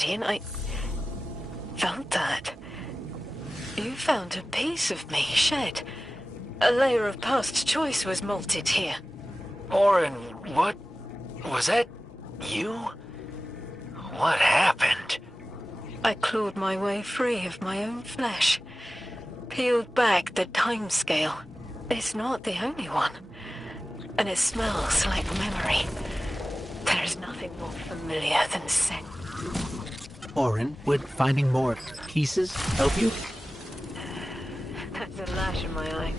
Guardian. I felt that. You found a piece of me shed. A layer of past choice was molted here. Orin, what? Was that you? What happened? I clawed my way free of my own flesh. Peeled back the time scale. It's not the only one. And it smells like memory. There is nothing more familiar than scent. Orin, would finding more pieces help you? That's a lash in my eye.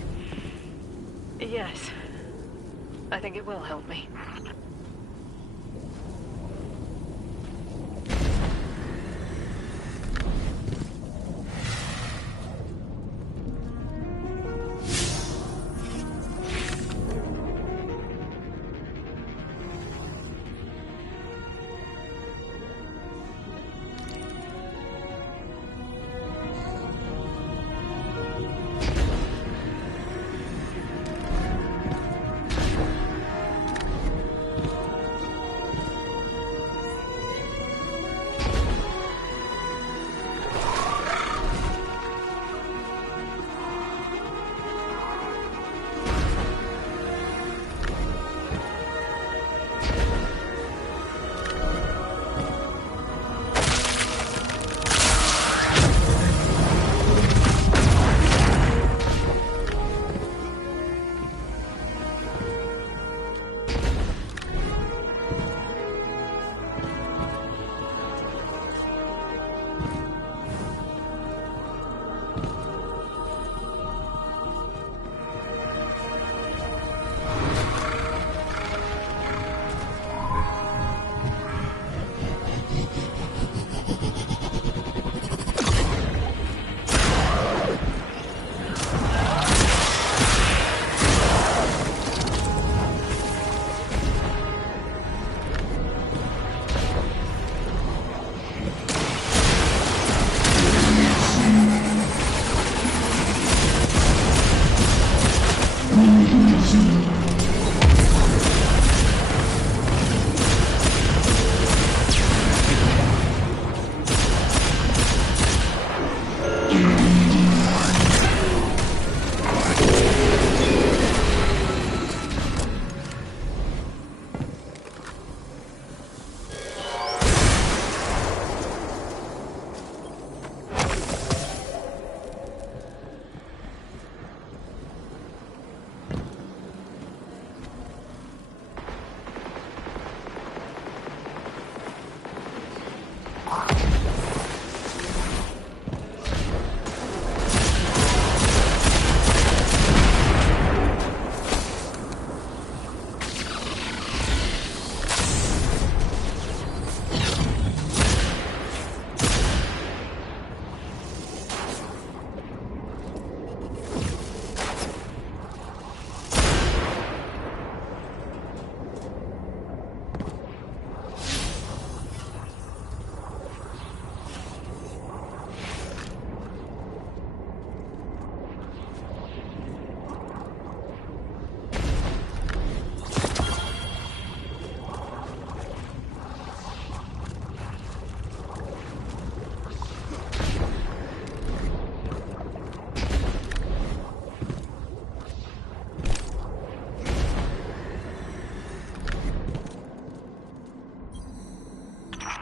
Yes. I think it will help me.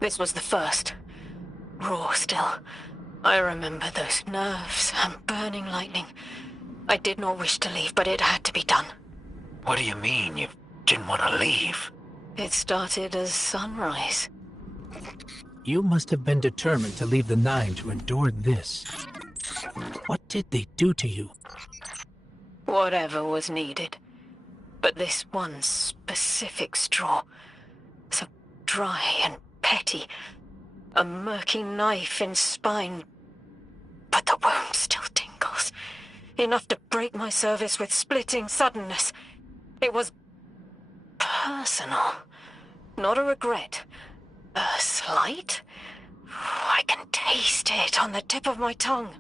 This was the first. Raw still. I remember those nerves and burning lightning. I did not wish to leave, but it had to be done. What do you mean you didn't want to leave? It started as sunrise. You must have been determined to leave the Nine to endure this. What did they do to you? Whatever was needed. But this one specific straw, so dry and petty, a murky knife in spine, but the wound still tingles, enough to break my service with splitting suddenness. It was personal, not a regret, a slight. I can taste it on the tip of my tongue.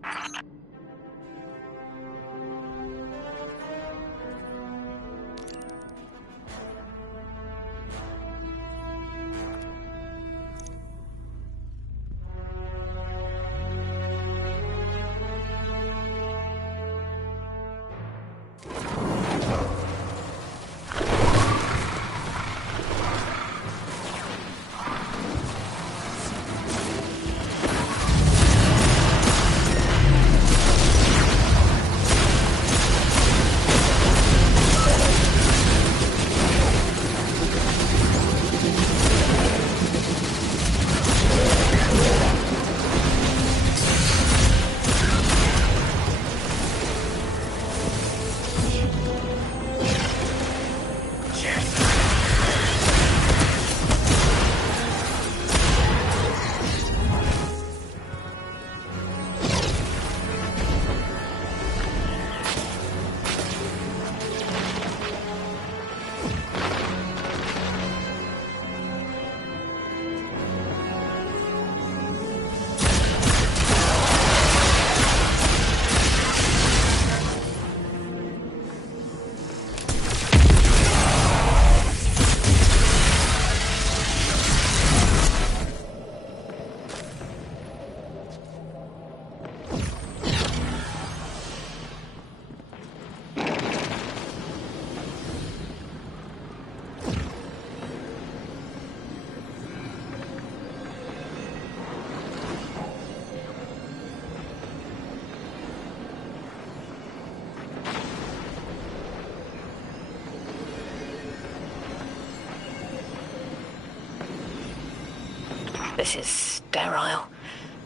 This is sterile.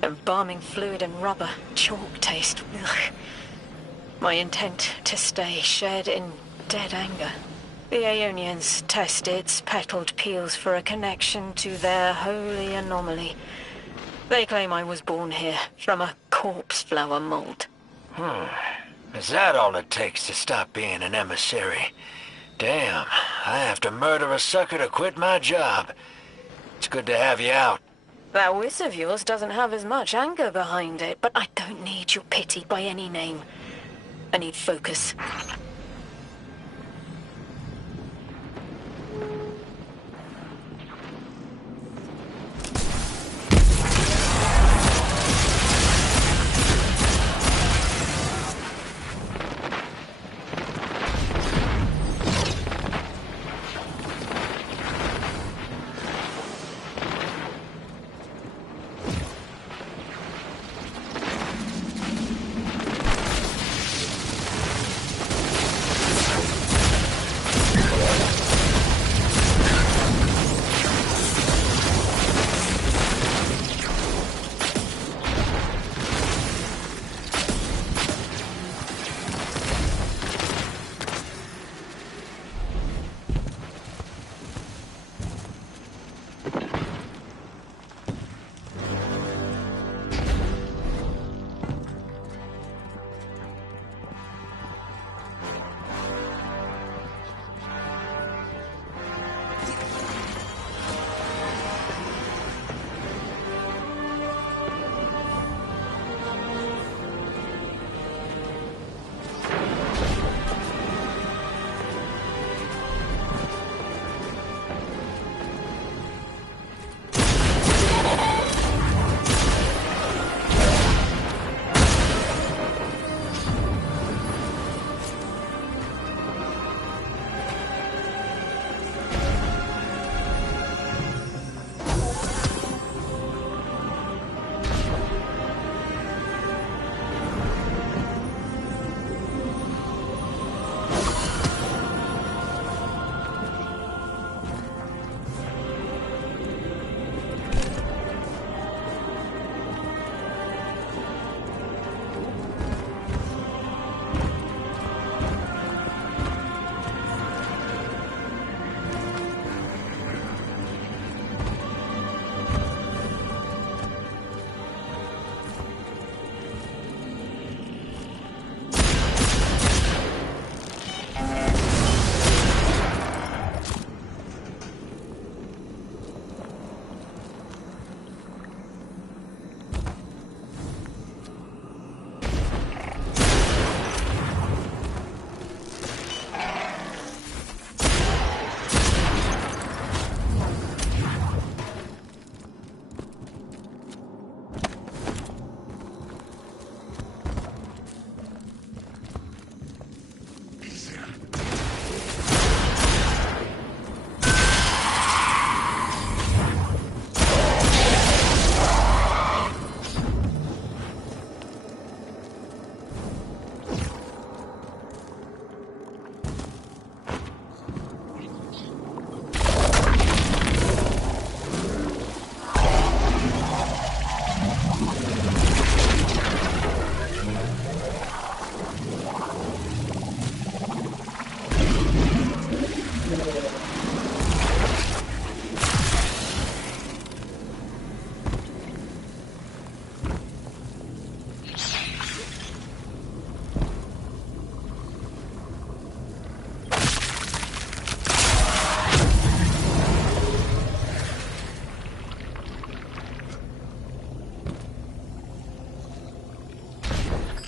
Embalming fluid and rubber. Chalk taste. Ugh. My intent to stay shared in dead anger. The Aeonians test its petaled peels for a connection to their holy anomaly. They claim I was born here from a corpse flower mold. Is that all it takes to stop being an emissary? Damn, I have to murder a sucker to quit my job. It's good to have you out. That whiz of yours doesn't have as much anger behind it, but I don't need your pity by any name. I need focus.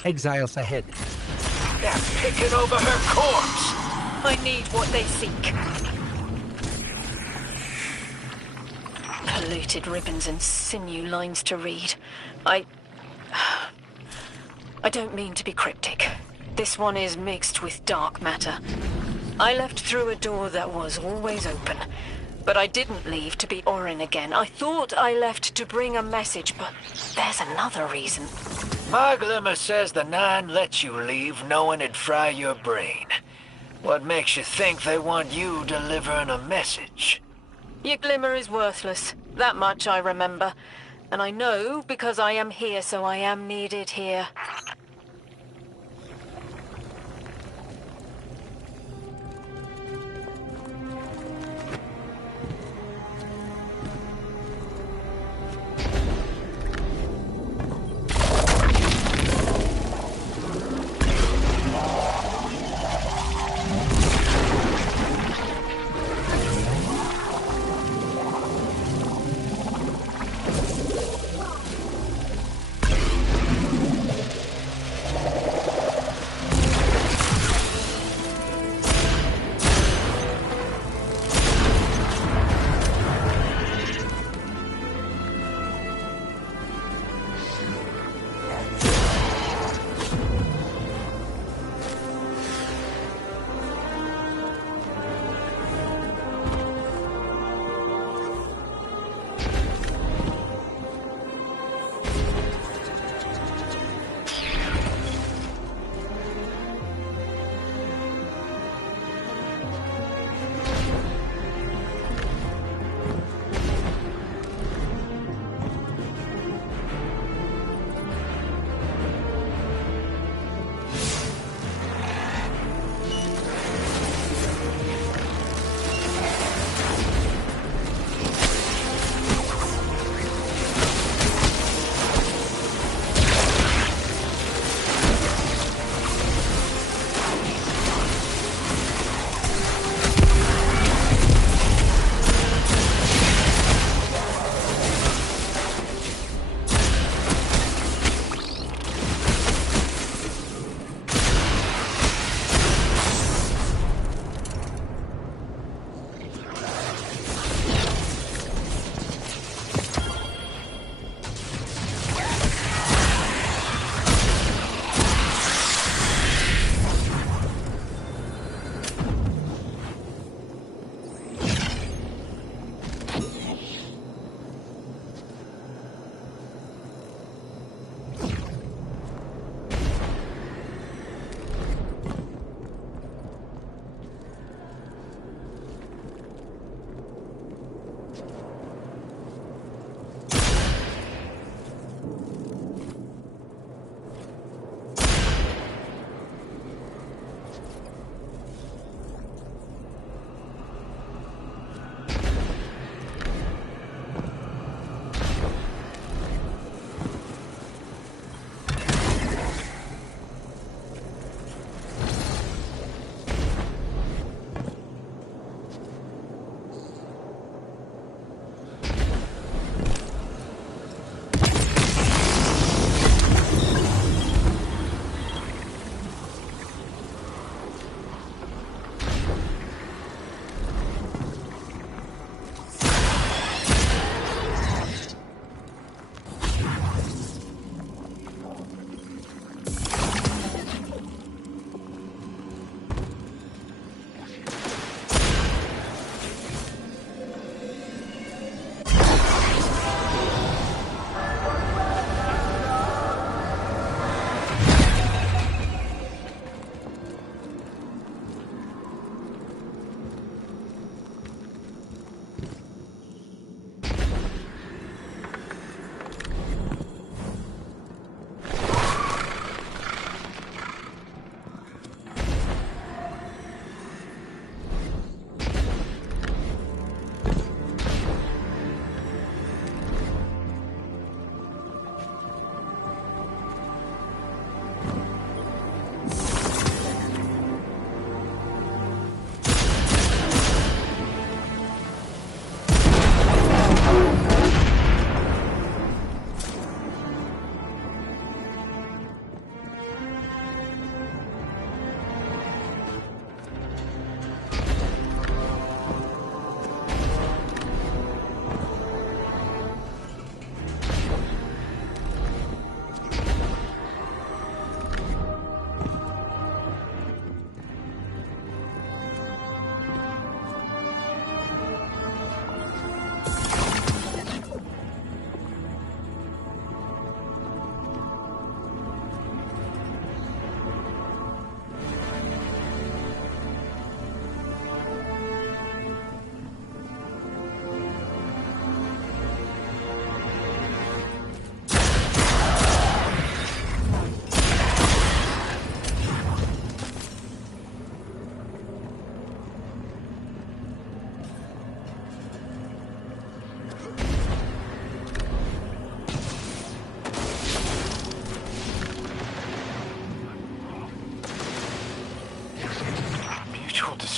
Exiles ahead. They're picking over her corpse! I need what they seek. Polluted ribbons and sinew lines to read. I don't mean to be cryptic. This one is mixed with dark matter. I left through a door that was always open. But I didn't leave to be Orin again. I thought I left to bring a message, but there's another reason. My glimmer says the Nine let you leave knowing it'd fry your brain. What makes you think they want you delivering a message? Your glimmer is worthless. That much I remember. And I know because I am here, so I am needed here.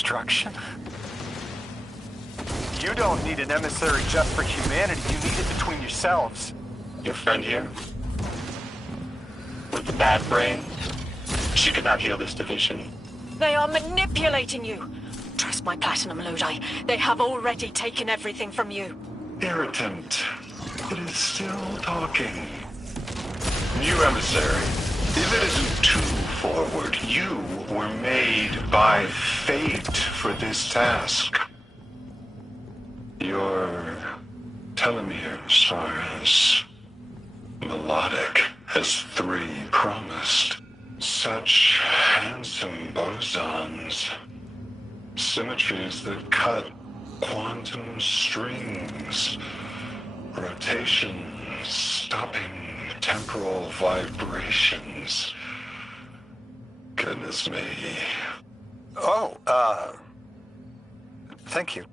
destruction? You don't need an emissary just for humanity. You need it between yourselves. Your friend here? With the bad brain? She could not heal this division. They are manipulating you. Trust my platinum Lodi. They have already taken everything from you. Irritant. It is still talking. New emissary. If it isn't too forward, you were made by fate for this task. Your telomeres are as melodic as 3 promised. Such handsome bosons. Symmetries that cut quantum strings. Rotations stopping temporal vibrations. Goodness me. Oh, thank you.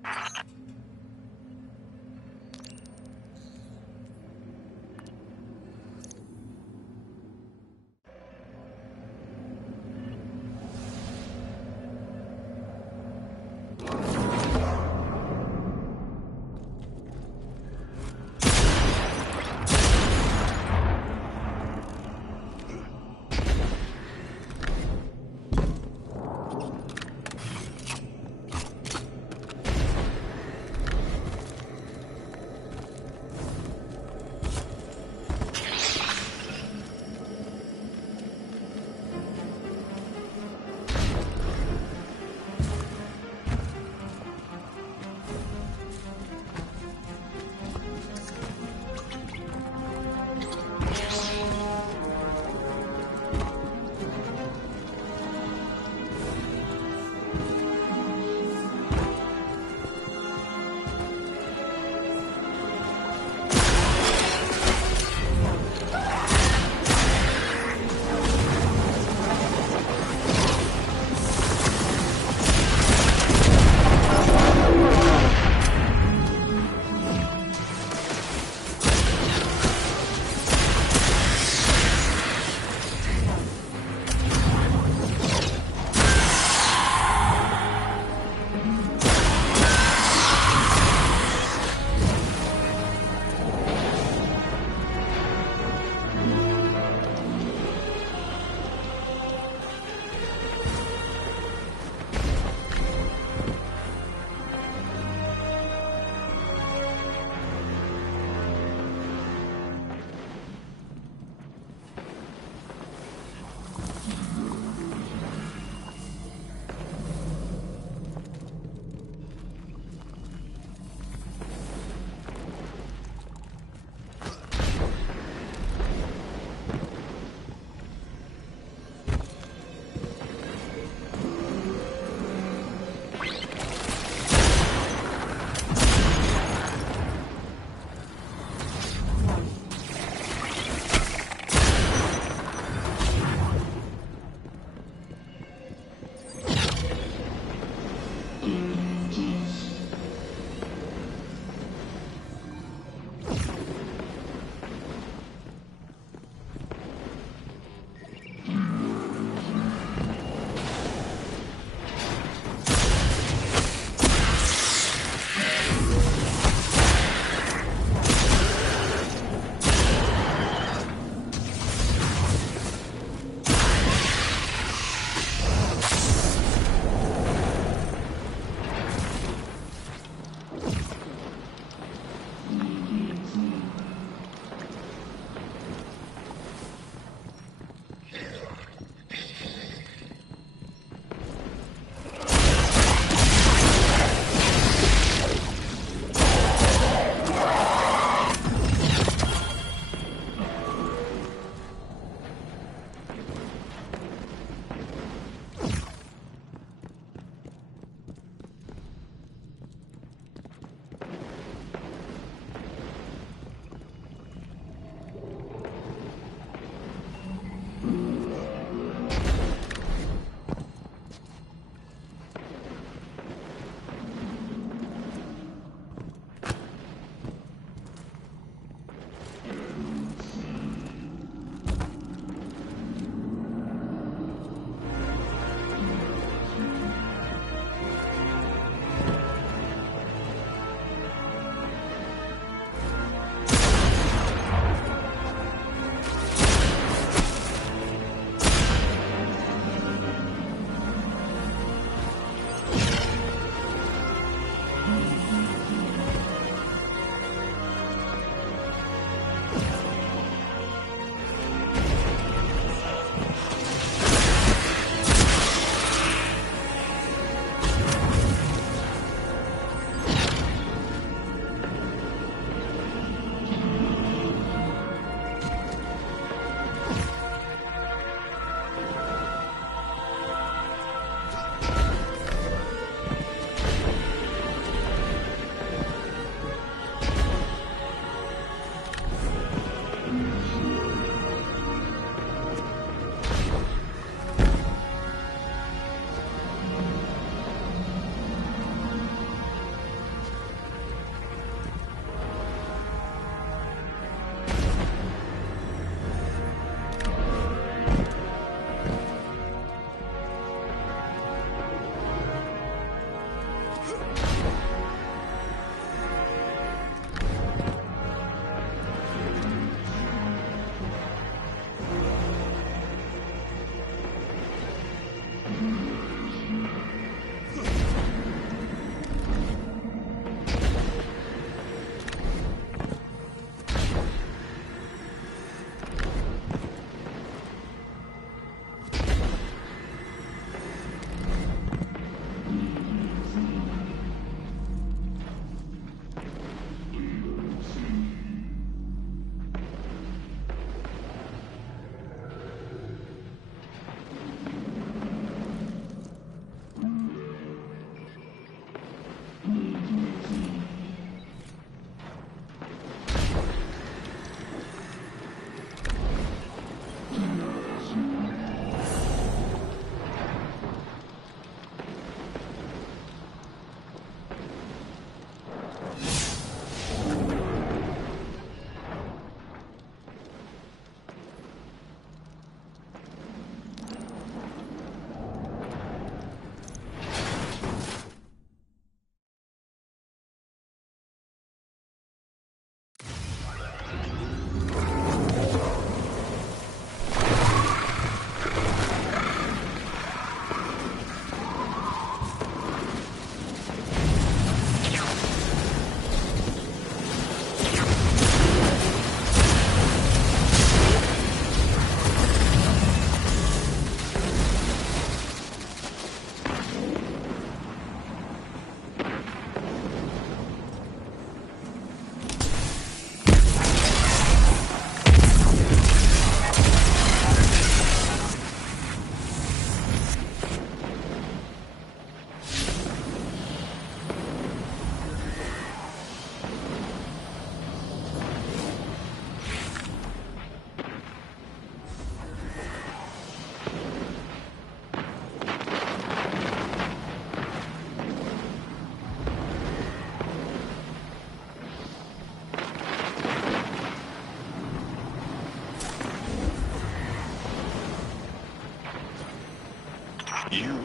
You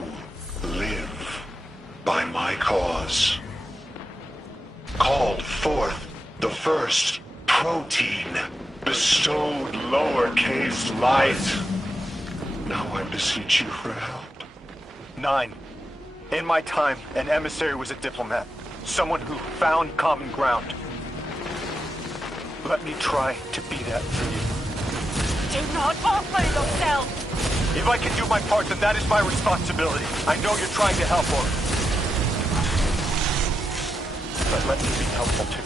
live by my cause. Called forth the first protein, bestowed lowercase light. Now I beseech you for help. 9. In my time, an emissary was a diplomat. Someone who found common ground. Let me try to be that for you. Do not offer yourself! If I can do my part, then that is my responsibility. I know you're trying to help, Aura. But let me be helpful too.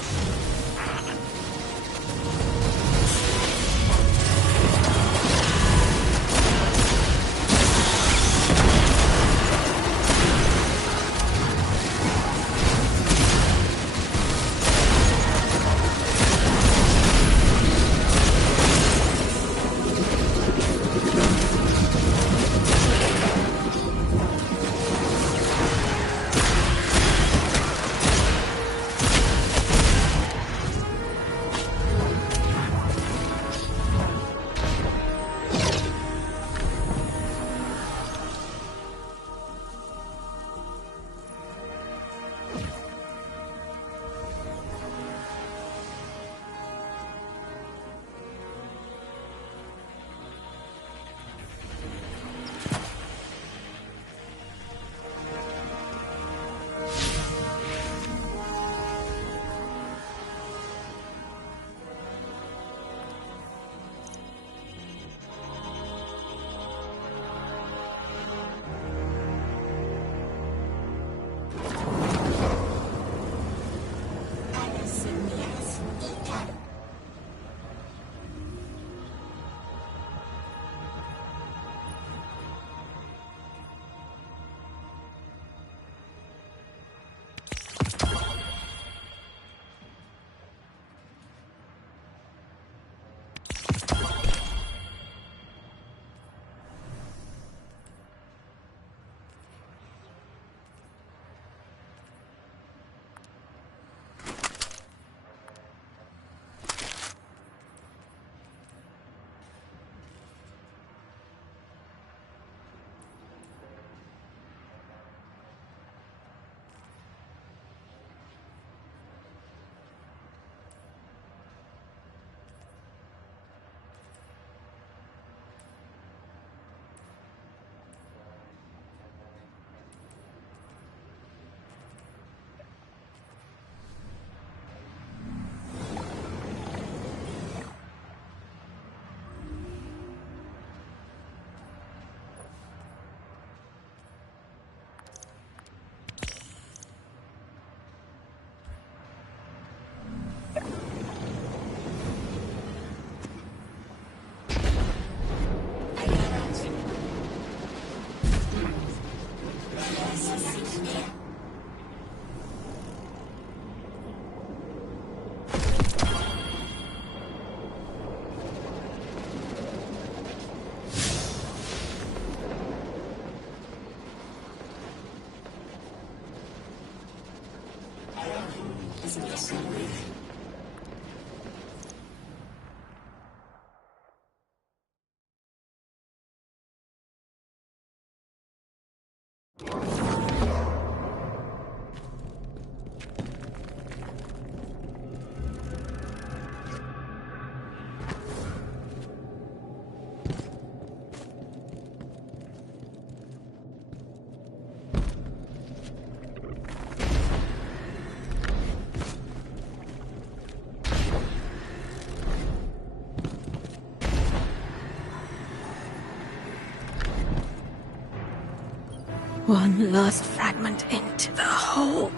One last fragment into the hole.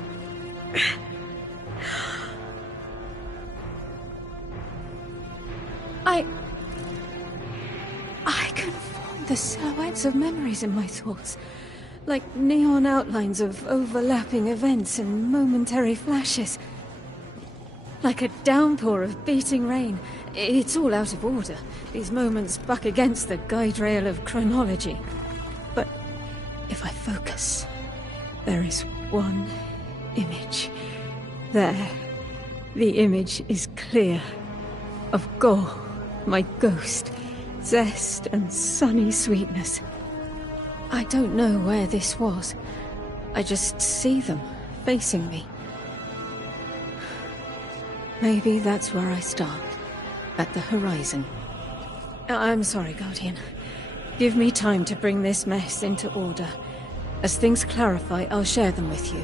I can form the silhouettes of memories in my thoughts, like neon outlines of overlapping events and momentary flashes. Like a downpour of beating rain. It's all out of order. These moments buck against the guide rail of chronology. But if I focus, there is one image. There, the image is clear. Of Ghaul, my ghost. Zest and sunny sweetness. I don't know where this was. I just see them, facing me. Maybe that's where I start. At the horizon. I'm sorry, Guardian. Give me time to bring this mess into order. As things clarify, I'll share them with you.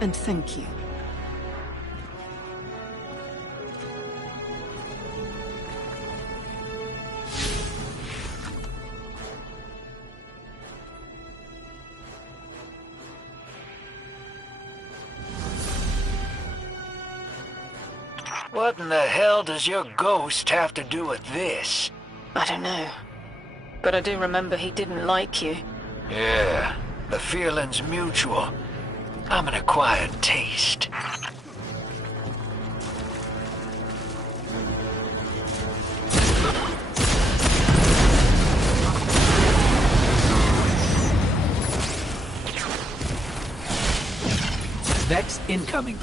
And thank you. What in the hell does your ghost have to do with this? I don't know. But I do remember he didn't like you. Yeah, the feeling's mutual. I'm an acquired taste. Vex incoming.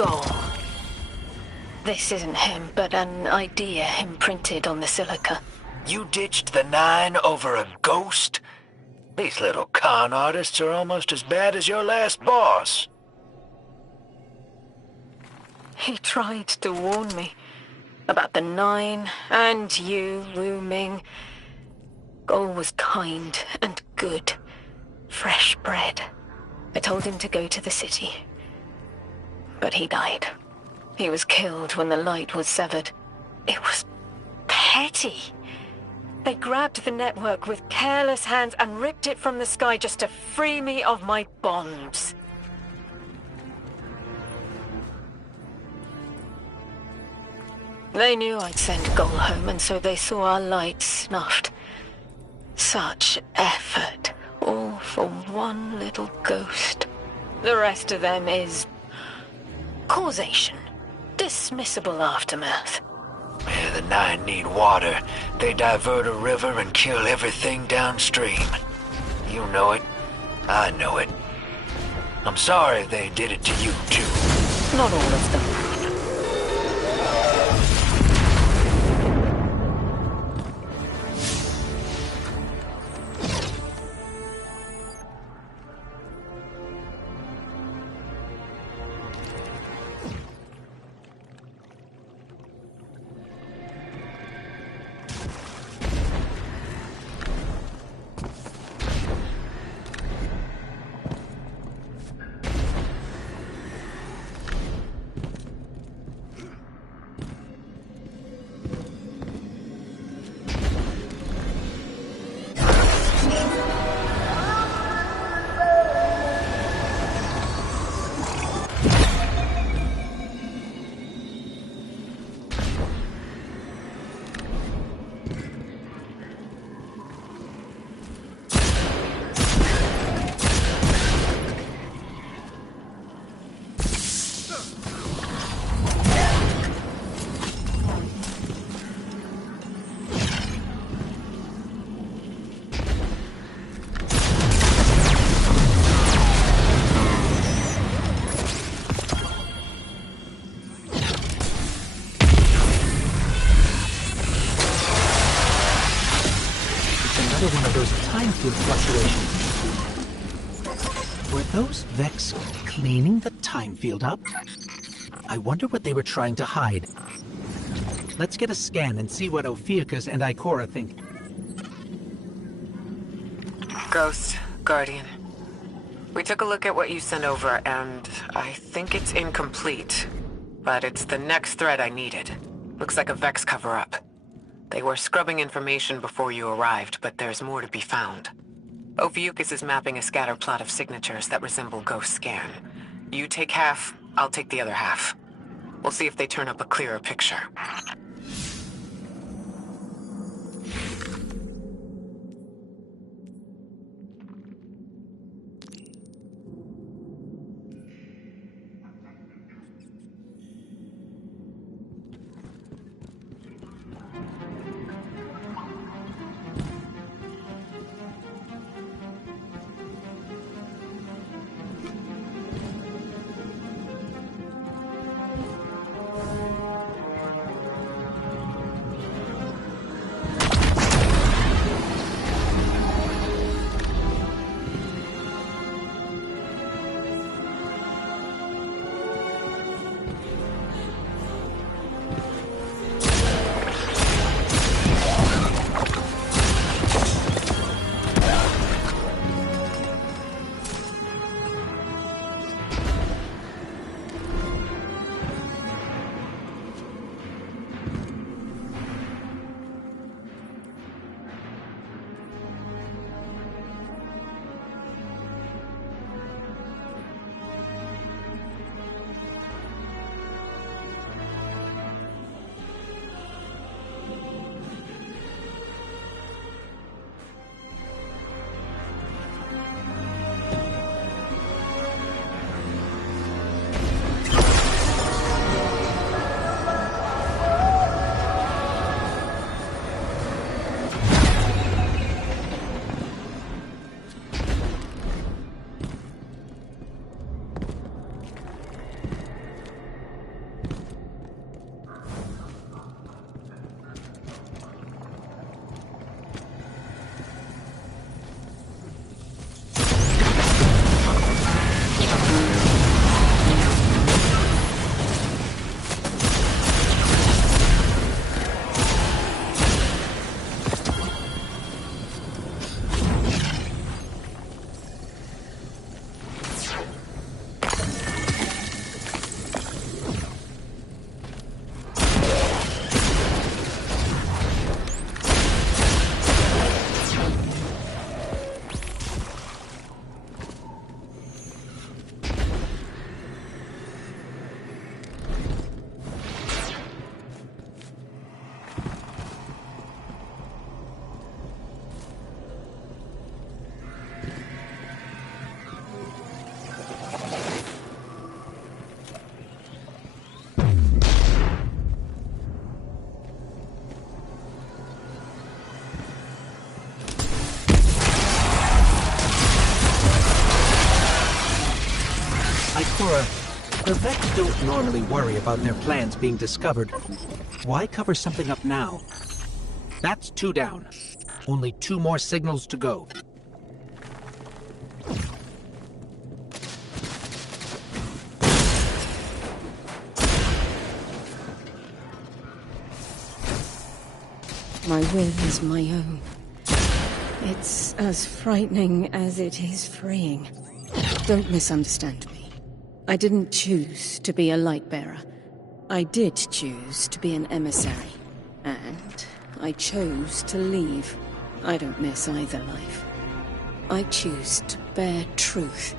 Gol. This isn't him, but an idea imprinted on the silica. You ditched the Nine over a ghost? These little con artists are almost as bad as your last boss. He tried to warn me about the Nine and you, Wu Ming. Gol was kind and good. Fresh bread. I told him to go to the city. But he died. He was killed when the light was severed. It was petty. They grabbed the network with careless hands and ripped it from the sky just to free me of my bonds. They knew I'd send Gol home, and so they saw our light snuffed. Such effort, all for one little ghost. The rest of them is causation. Dismissible aftermath. Yeah, the Nine need water. They divert a river and kill everything downstream. You know it. I know it. I'm sorry they did it to you, too. Not all of them. One of those time field fluctuations. Were those Vex cleaning the time field up? I wonder what they were trying to hide. Let's get a scan and see what Ophiuchus and Ikora think. Ghost, Guardian. We took a look at what you sent over, and I think it's incomplete. But it's the next thread I needed. Looks like a Vex cover-up. They were scrubbing information before you arrived, but there's more to be found. Ophiuchus is mapping a scatter plot of signatures that resemble Ghost Scan. You take half, I'll take the other half. We'll see if they turn up a clearer picture. Cora, the Vex don't normally worry about their plans being discovered. Why cover something up now? That's 2 down. Only 2 more signals to go. My will is my own. It's as frightening as it is freeing. Don't misunderstand me. I didn't choose to be a light-bearer. I did choose to be an emissary. And I chose to leave. I don't miss either life. I choose to bear truth.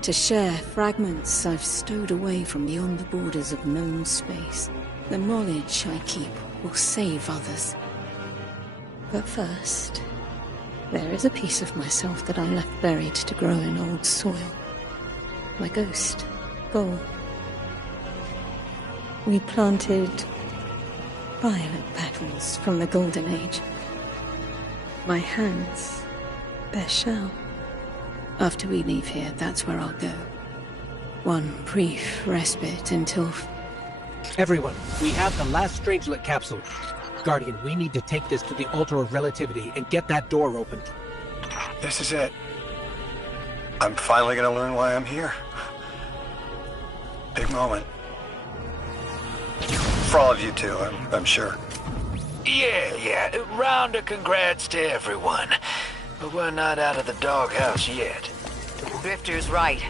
To share fragments I've stowed away from beyond the borders of known space. The knowledge I keep will save others. But first, there is a piece of myself that I left buried to grow in old soil. My ghost, Gol. We planted violet petals from the Golden Age. My hands bear shell. After we leave here, that's where I'll go. One brief respite until... Everyone, we have the last Strangelet capsule. Guardian, we need to take this to the Altar of Relativity and get that door open. This is it. I'm finally gonna learn why I'm here. Big moment. For all of you too, I'm sure. Yeah. Round of congrats to everyone. But we're not out of the doghouse yet. Drifter's right.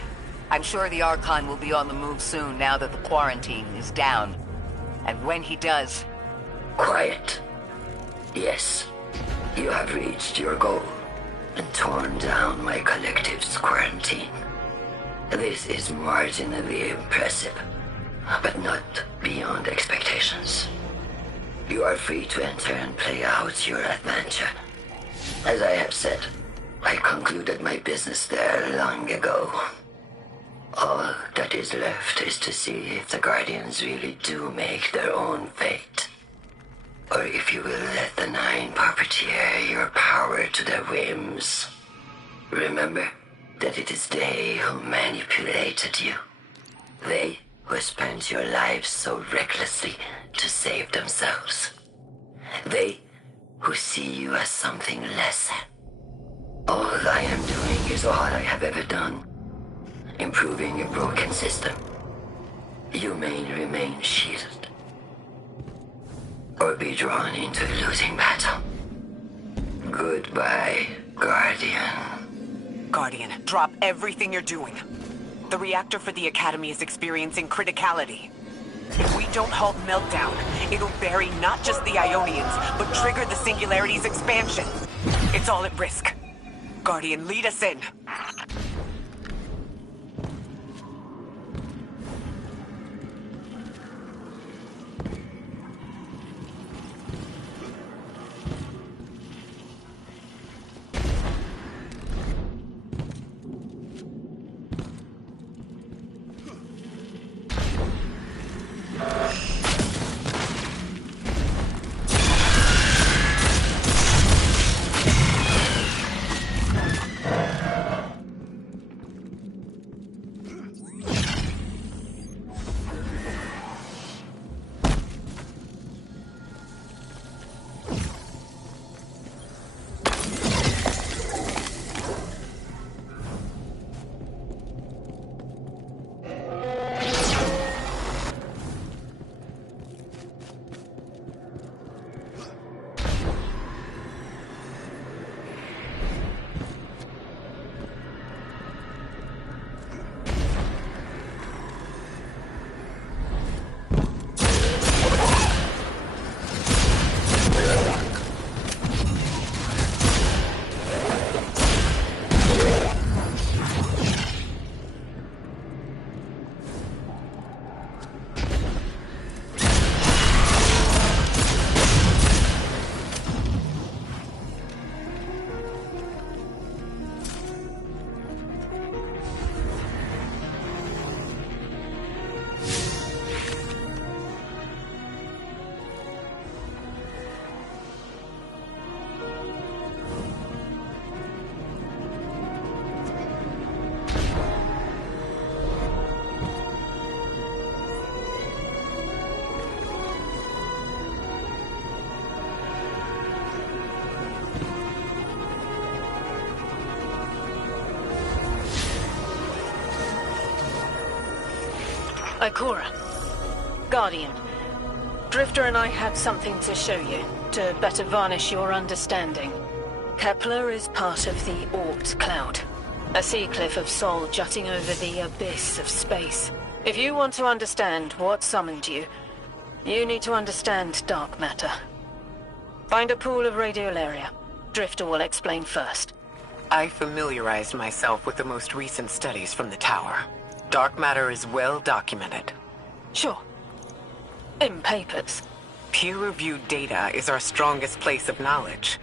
I'm sure the Archon will be on the move soon now that the quarantine is down. And when he does... Quiet. Yes, you have reached your goal and torn down my collective's quarantine. This is marginally impressive, but not beyond expectations. You are free to enter and play out your adventure. As I have said, I concluded my business there long ago. All that is left is to see if the Guardians really do make their own fate. Or if you will let the Nine puppeteer your power to their whims. Remember that it is they who manipulated you. They who spent your lives so recklessly to save themselves. They who see you as something less. All I am doing is all I have ever done. Improving a broken system. You may remain shielded. Or be drawn into a losing battle. Goodbye, Guardian. Guardian, drop everything you're doing. The reactor for the Academy is experiencing criticality. If we don't halt Meltdown, it'll bury not just the Ionians, but trigger the Singularity's expansion. It's all at risk. Guardian, lead us in. Ikora. Guardian. Drifter and I had something to show you, to better varnish your understanding. Kepler is part of the Oort Cloud, a sea cliff of Sol jutting over the abyss of space. If you want to understand what summoned you, you need to understand dark matter. Find a pool of radiolaria. Drifter will explain first. I familiarized myself with the most recent studies from the tower. Dark matter is well documented. Sure. In papers. Peer-reviewed data is our strongest place of knowledge.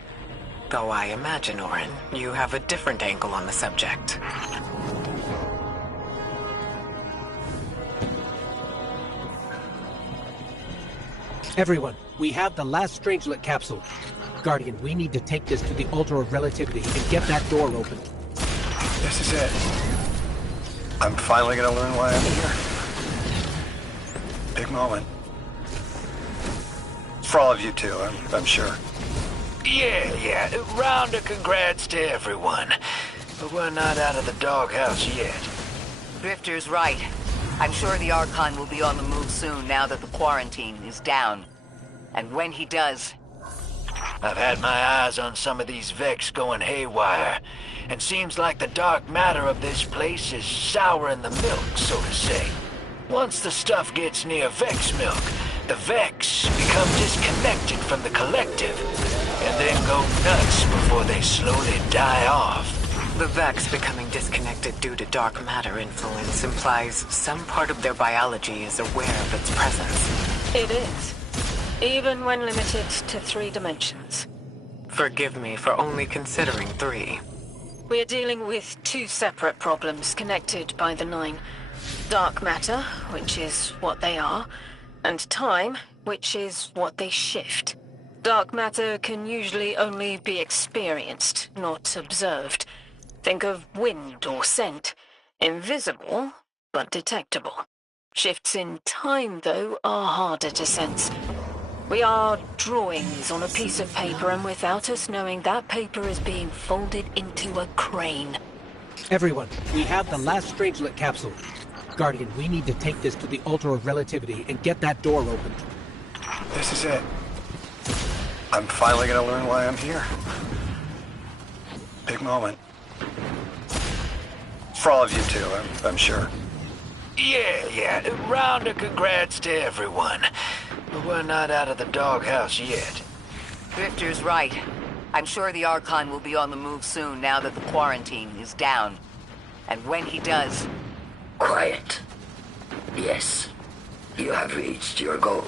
Though I imagine, Orin, you have a different angle on the subject. Everyone, we have the last Strangelet capsule. Guardian, we need to take this to the Altar of Relativity and get that door open. This is it. I'm finally gonna learn why I'm here. Big moment. For all of you too, I'm sure. Yeah. Round of congrats to everyone. But we're not out of the doghouse yet. Drifter's right. I'm sure the Archon will be on the move soon now that the quarantine is down. And when he does... I've had my eyes on some of these Vex going haywire, and seems like the dark matter of this place is souring the milk, so to say. Once the stuff gets near Vex milk, the Vex become disconnected from the collective, and then go nuts before they slowly die off. The Vex becoming disconnected due to dark matter influence implies some part of their biology is aware of its presence. It is. Even when limited to 3 dimensions. Forgive me for only considering 3. We're dealing with 2 separate problems connected by the 9. Dark matter, which is what they are, and time, which is what they shift. Dark matter can usually only be experienced, not observed. Think of wind or scent. Invisible, but detectable. Shifts in time, though, are harder to sense. We are drawings on a piece of paper, and without us knowing, that paper is being folded into a crane. Everyone, we have the last Strangelet capsule. Guardian, we need to take this to the Altar of Relativity and get that door open. This is it. I'm finally gonna learn why I'm here. Big moment. For all of you too, I'm sure. Yeah. Round of congrats to everyone. But we're not out of the doghouse yet. Drifter's right. I'm sure the Archon will be on the move soon now that the quarantine is down. And when he does... Quiet. Yes, you have reached your goal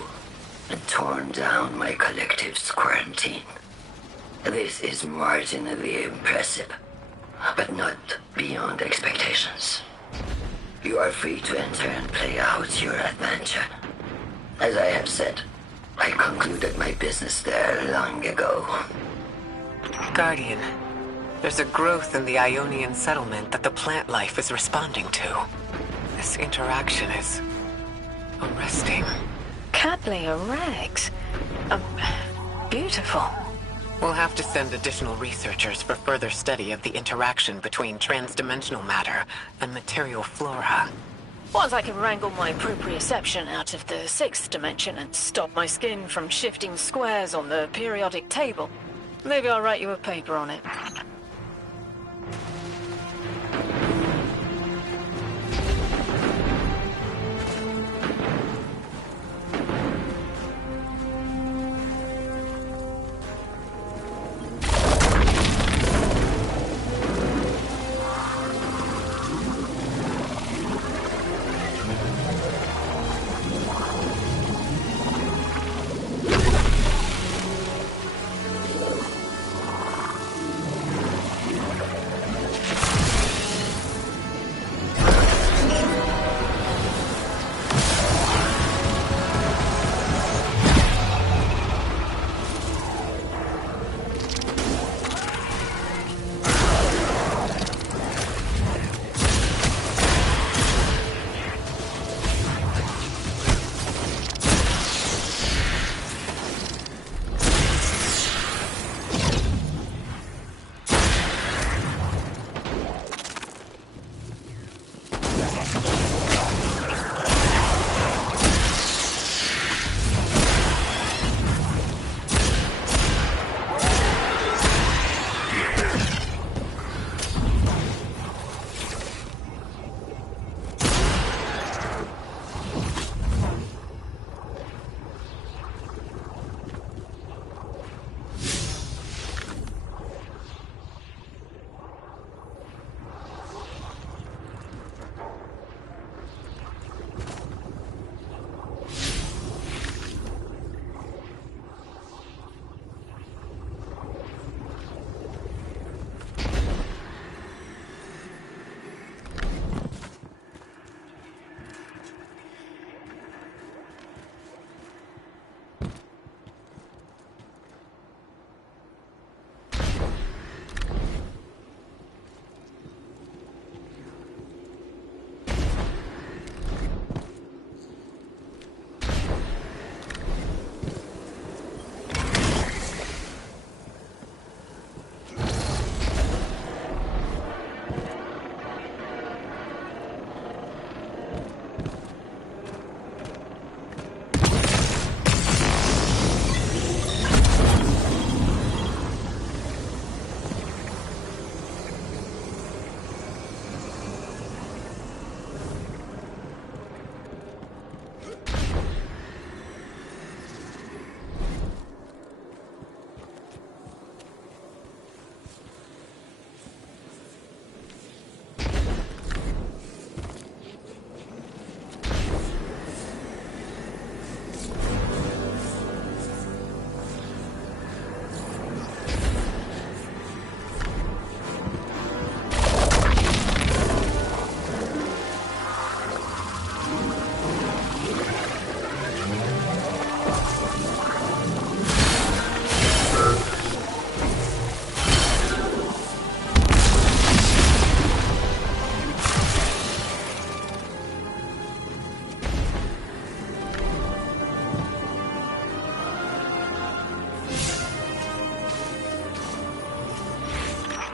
and torn down my collective's quarantine. This is marginally impressive, but not beyond expectations. You are free to enter and play out your adventure. As I have said, I concluded my business there long ago. Guardian, there's a growth in the Ionian settlement that the plant life is responding to. This interaction is arresting. Cattleya rags. Beautiful. We'll have to send additional researchers for further study of the interaction between transdimensional matter and material flora. Once I can wrangle my proprioception out of the 6th dimension and stop my skin from shifting squares on the periodic table, maybe I'll write you a paper on it.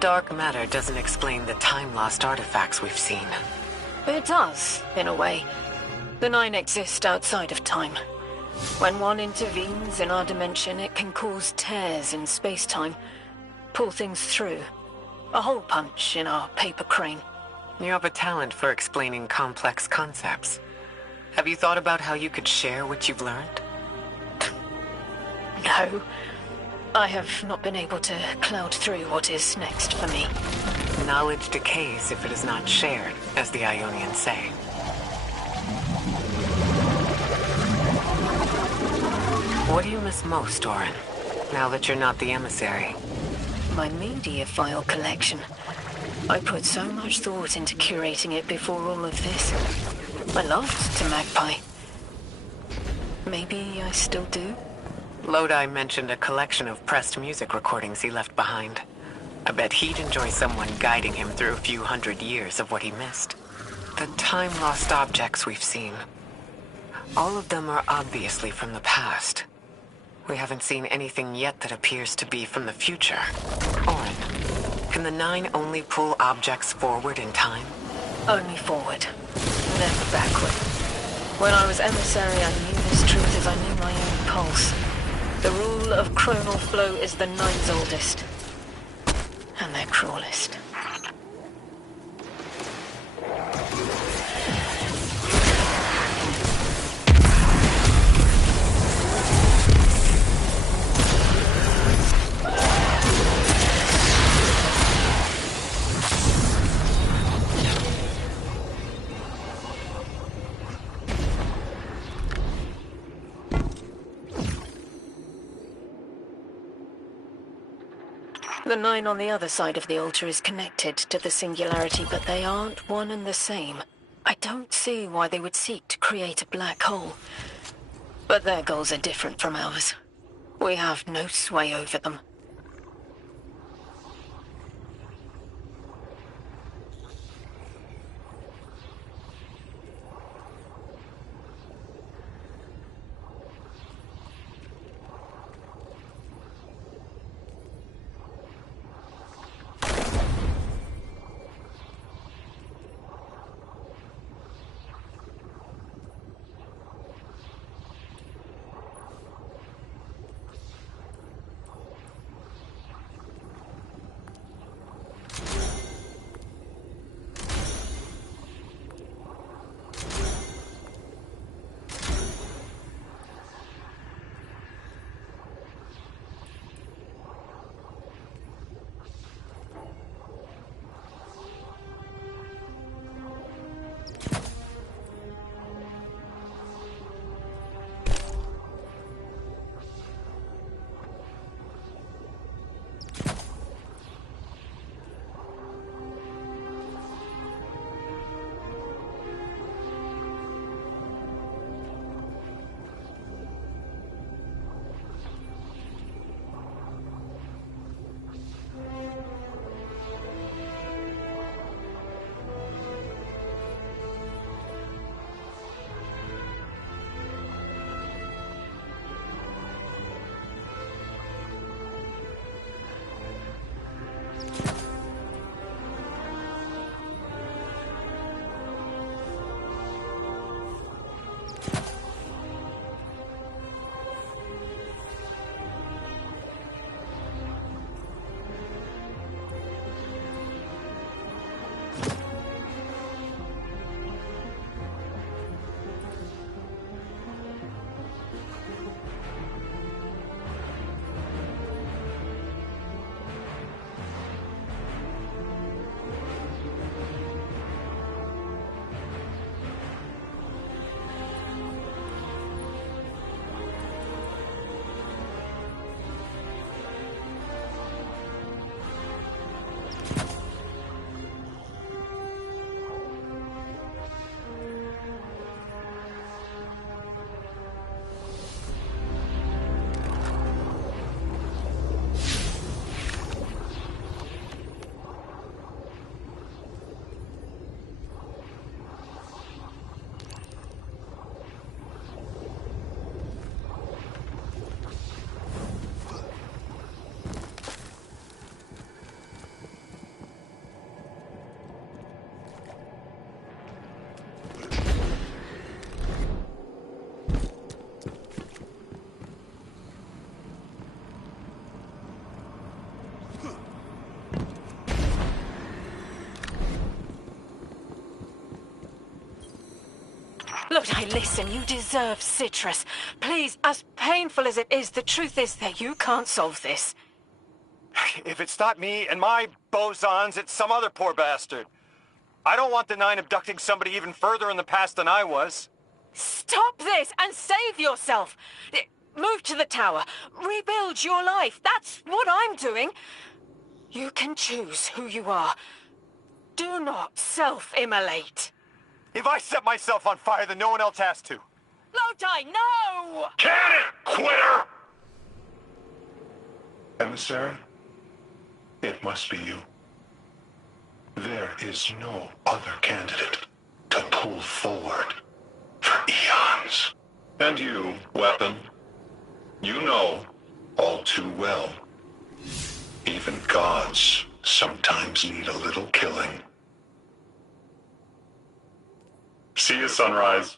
dark matter doesn't explain the time-lost artifacts we've seen. It does, in a way. The Nine exist outside of time. When one intervenes in our dimension, it can cause tears in space-time, pull things through. A hole punch in our paper crane. You have a talent for explaining complex concepts. Have you thought about how you could share what you've learned? No. I have not been able to cloud through what is next for me. Knowledge decays if it is not shared, as the Ionians say. What do you miss most, Orin, now that you're not the emissary? My media file collection. I put so much thought into curating it before all of this. I loved to Magpie. Maybe I still do? Lodi mentioned a collection of pressed music recordings he left behind. I bet he'd enjoy someone guiding him through a few hundred years of what he missed. The time-lost objects we've seen. All of them are obviously from the past. We haven't seen anything yet that appears to be from the future. Orin, can the Nine only pull objects forward in time? Only forward. Never backward. When I was emissary, I knew this truth as I knew my own pulse. The rule of chronal flow is the Nine's oldest. And their cruelest. The Nine on the other side of the altar is connected to the Singularity, but they aren't one and the same. I don't see why they would seek to create a black hole. But their goals are different from ours. We have no sway over them. Lodi, listen, you deserve citrus. Please, as painful as it is, the truth is that you can't solve this. If it's not me and my bosons, it's some other poor bastard. I don't want the Nine abducting somebody even further in the past than I was. Stop this and save yourself! Move to the tower. Rebuild your life. That's what I'm doing. You can choose who you are. Do not self-immolate. If I set myself on fire, then no one else has to. Lodi, no! Can it, quitter! Emissary, it must be you. There is no other candidate to pull forward for eons. And you, weapon, you know all too well. Even gods sometimes need a little killing. See you, Sunrise.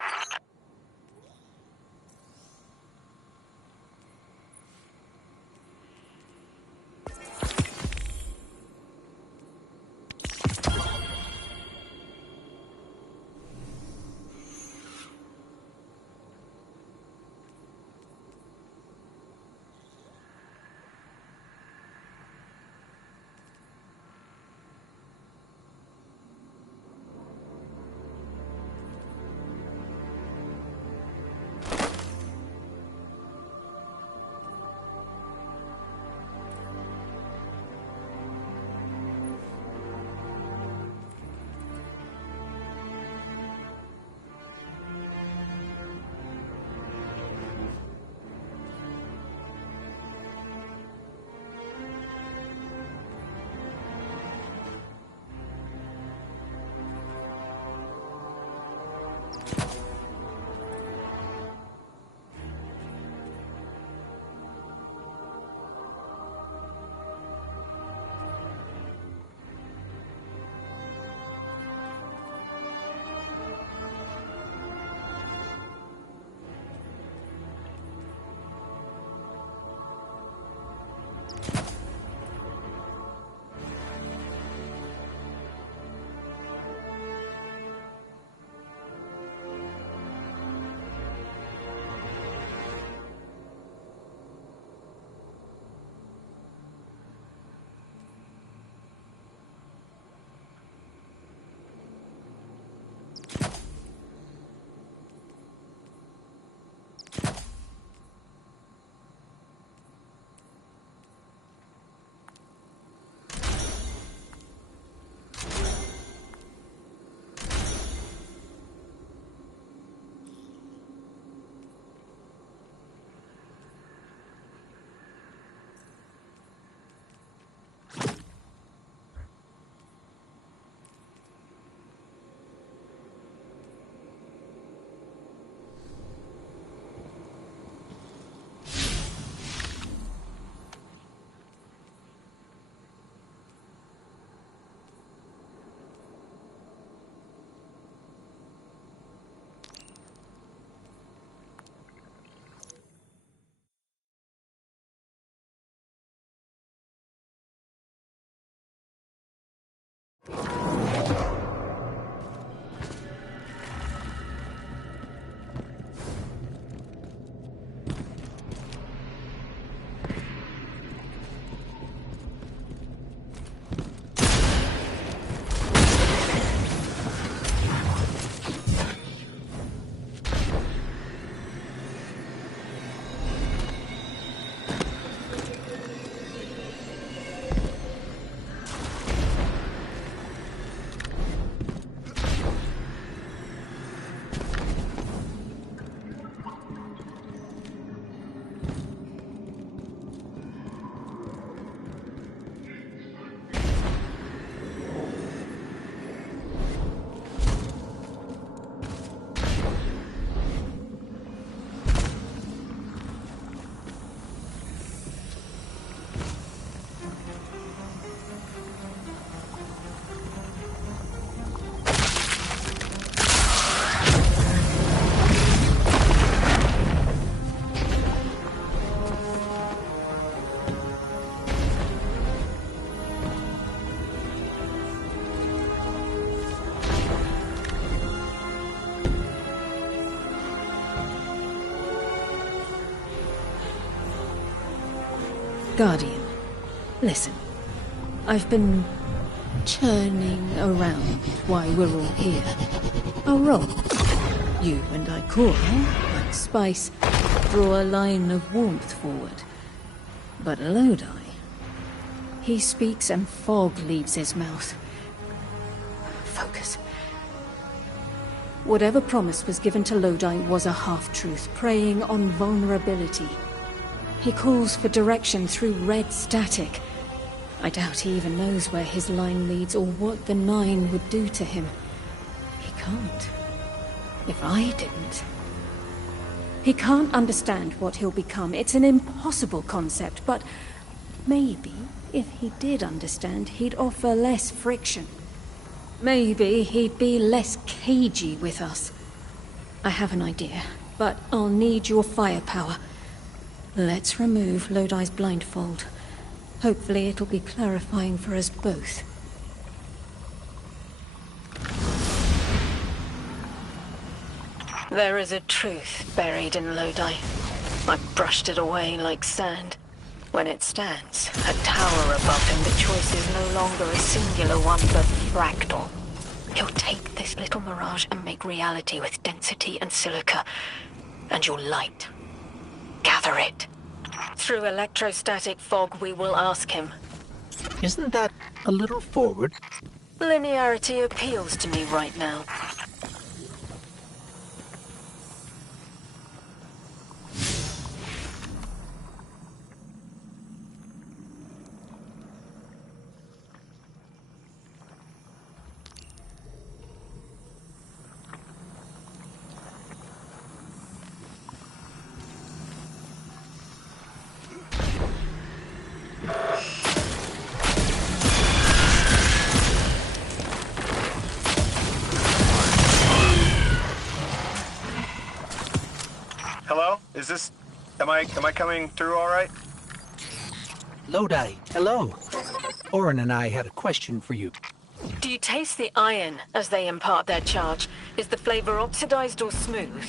Guardian, listen. I've been churning around why we're all here. Our role. You and Ikora, like spice, draw a line of warmth forward. But Lodi, he speaks and fog leaves his mouth. Focus. Whatever promise was given to Lodi was a half-truth, preying on vulnerability. He calls for direction through red static. I doubt he even knows where his line leads or what the Nine would do to him. He can't. If I didn't. He can't understand what he'll become. It's an impossible concept, but maybe if he did understand, he'd offer less friction. Maybe he'd be less cagey with us. I have an idea, but I'll need your firepower. Let's remove Lodi's blindfold. Hopefully it'll be clarifying for us both. There is a truth buried in Lodi. I brushed it away like sand. When it stands, a tower above him, the choice is no longer a singular one, but fractal. He'll take this little mirage and make reality with density and silica. And your light. Gather it. Through electrostatic fog, we will ask him. Isn't that a little forward? Linearity appeals to me right now. Hello? Is this... Am I coming through all right? Lodi, hello. Orin and I had a question for you. Do you taste the iron as they impart their charge? Is the flavor oxidized or smooth?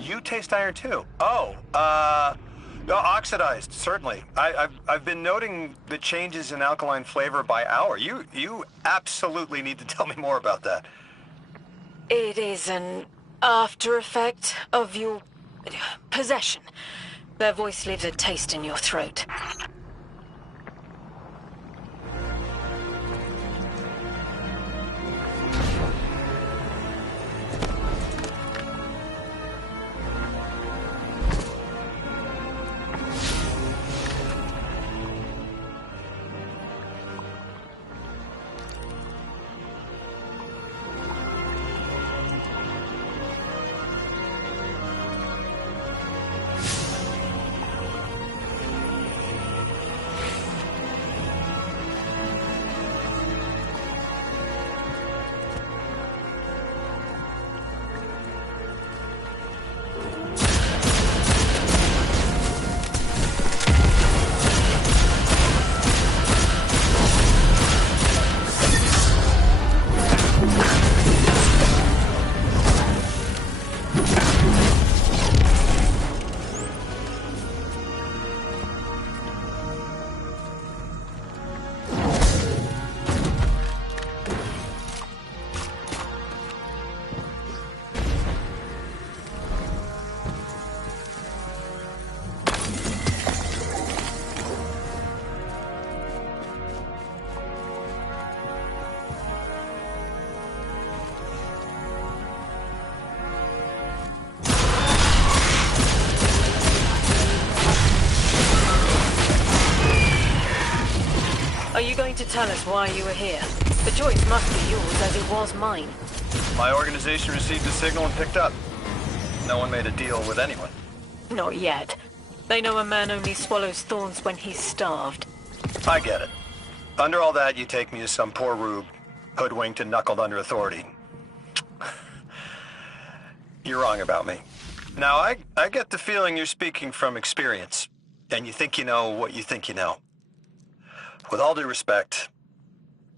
You taste iron too? Oh, no, oxidized, certainly. I've been noting the changes in alkaline flavor by hour. You absolutely need to tell me more about that. It is an after effect of your possession. Their voice leaves a taste in your throat. Are you going to tell us why you were here? The choice must be yours, as it was mine. My organization received a signal and picked up. No one made a deal with anyone. Not yet. They know a man only swallows thorns when he's starved. I get it. Under all that, you take me as some poor rube, hoodwinked and knuckled under authority. You're wrong about me. Now, I get the feeling you're speaking from experience, and you think you know what you think you know. With all due respect,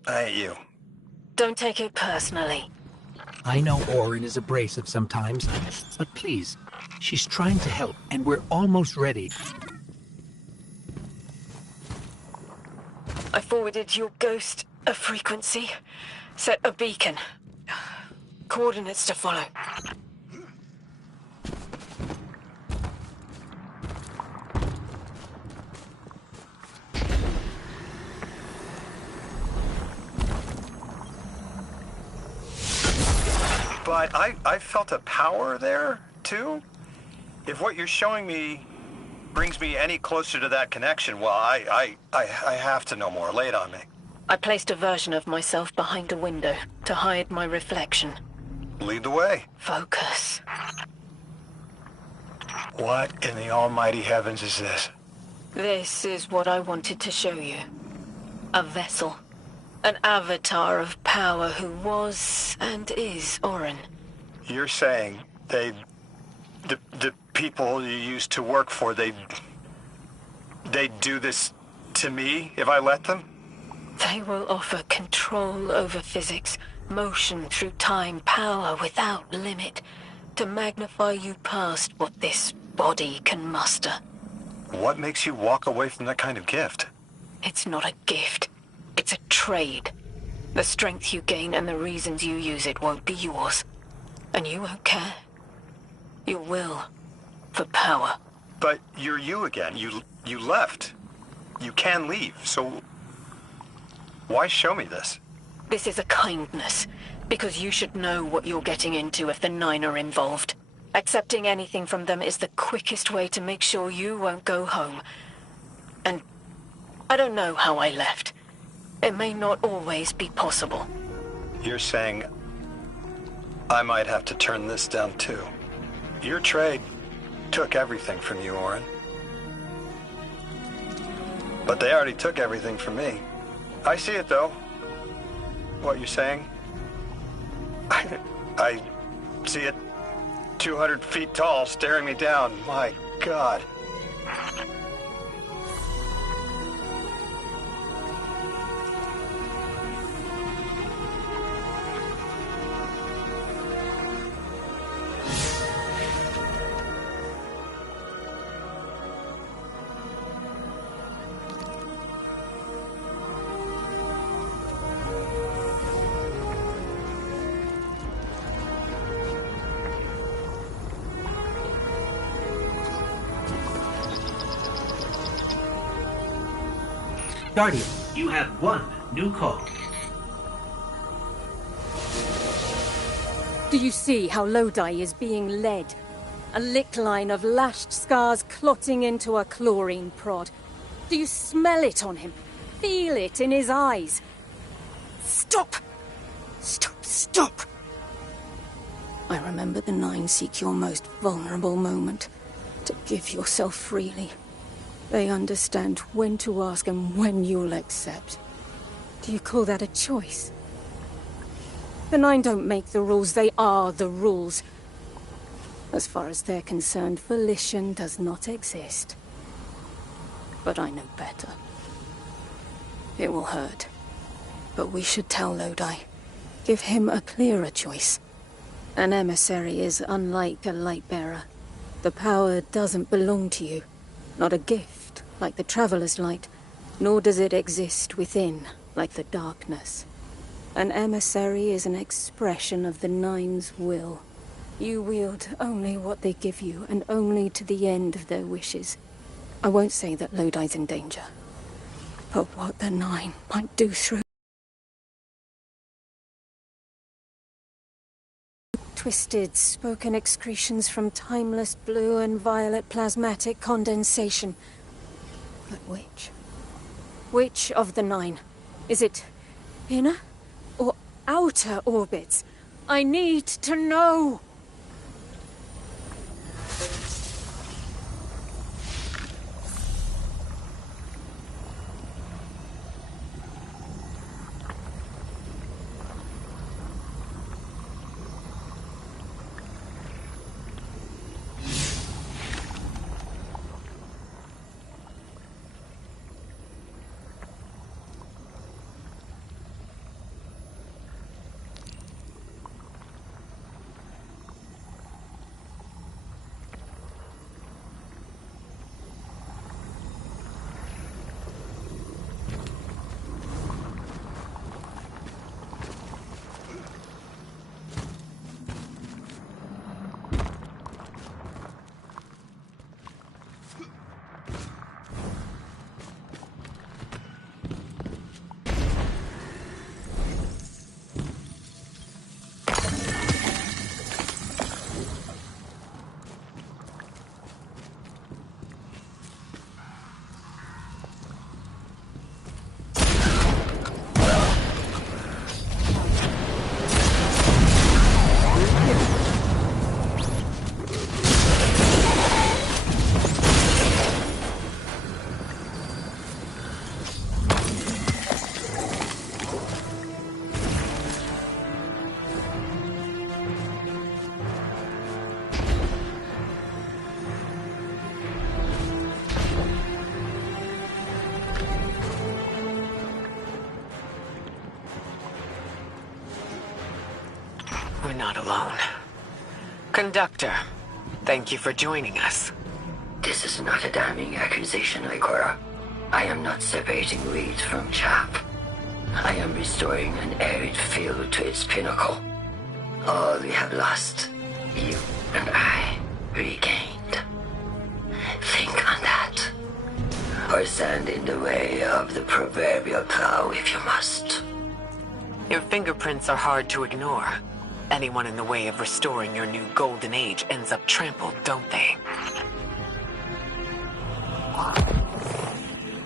I ain't you. Don't take it personally. I know Orin is abrasive sometimes, but please, she's trying to help, and we're almost ready. I forwarded your ghost a frequency. Set a beacon. Coordinates to follow. But I felt a power there, too. If what you're showing me brings me any closer to that connection, well, I have to know more. Lay it on me. I placed a version of myself behind a window to hide my reflection. Lead the way. Focus. What in the almighty heavens is this? This is what I wanted to show you. A vessel. An avatar of power who was and is Orin. You're saying the people you used to work for, they'd do this to me if I let them? They will offer control over physics, motion through time, power without limit, to magnify you past what this body can muster. What makes you walk away from that kind of gift? It's not a gift. It's a trade. The strength you gain and the reasons you use it won't be yours. And you won't care. You will. For power. But you're you again. You left. You can leave, so... why show me this? This is a kindness. Because you should know what you're getting into if the Nine are involved. Accepting anything from them is the quickest way to make sure you won't go home. And I don't know how I left. It may not always be possible. You're saying I might have to turn this down too. Your trade took everything from you, Orin. But they already took everything from me. I see it though. What you're saying? I see it 200 feet tall staring me down. My God. Guardian, you have one new call. Do you see how Lodi is being led? A lick line of lashed scars clotting into a chlorine prod. Do you smell it on him? Feel it in his eyes? Stop! Stop, stop! I remember the Nine seek your most vulnerable moment. To give yourself freely. They understand when to ask and when you'll accept. Do you call that a choice? The Nine don't make the rules, they are the rules. As far as they're concerned, volition does not exist. But I know better. It will hurt. But we should tell Lodi. Give him a clearer choice. An emissary is unlike a light-bearer. The power doesn't belong to you. Not a gift, like the Traveler's Light, nor does it exist within, like the darkness. An emissary is an expression of the Nine's will. You wield only what they give you, and only to the end of their wishes. I won't say that Lodi's in danger, but what the Nine might do through twisted, spoken excretions from timeless blue and violet plasmatic condensation. But which? Which of the Nine? Is it inner or outer orbits? I need to know! we're not alone. Conductor, thank you for joining us. This is not a damning accusation, Ikora. I am not separating weeds from chaff. I am restoring an arid field to its pinnacle. All we have lost, you and I regained. Think on that. Or stand in the way of the proverbial plow if you must. Your fingerprints are hard to ignore. Anyone in the way of restoring your new golden age ends up trampled, don't they?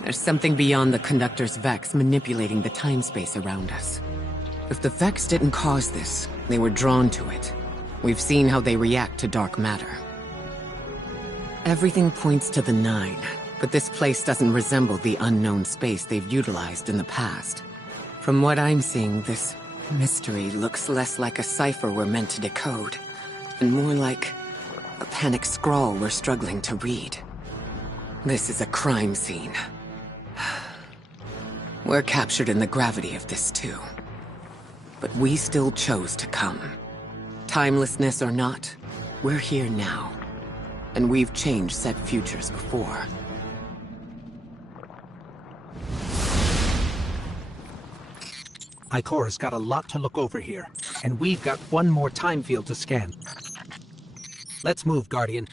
There's something beyond the Conductor's Vex manipulating the time-space around us. If the Vex didn't cause this, they were drawn to it. We've seen how they react to dark matter. Everything points to the Nine, but this place doesn't resemble the unknown space they've utilized in the past. From what I'm seeing, this mystery looks less like a cipher we're meant to decode, and more like a panic scrawl we're struggling to read. This is a crime scene. We're captured in the gravity of this too. But we still chose to come. Timelessness or not, we're here now. And we've changed set futures before. Ikora's got a lot to look over here, and we've got one more time field to scan. Let's move, Guardian.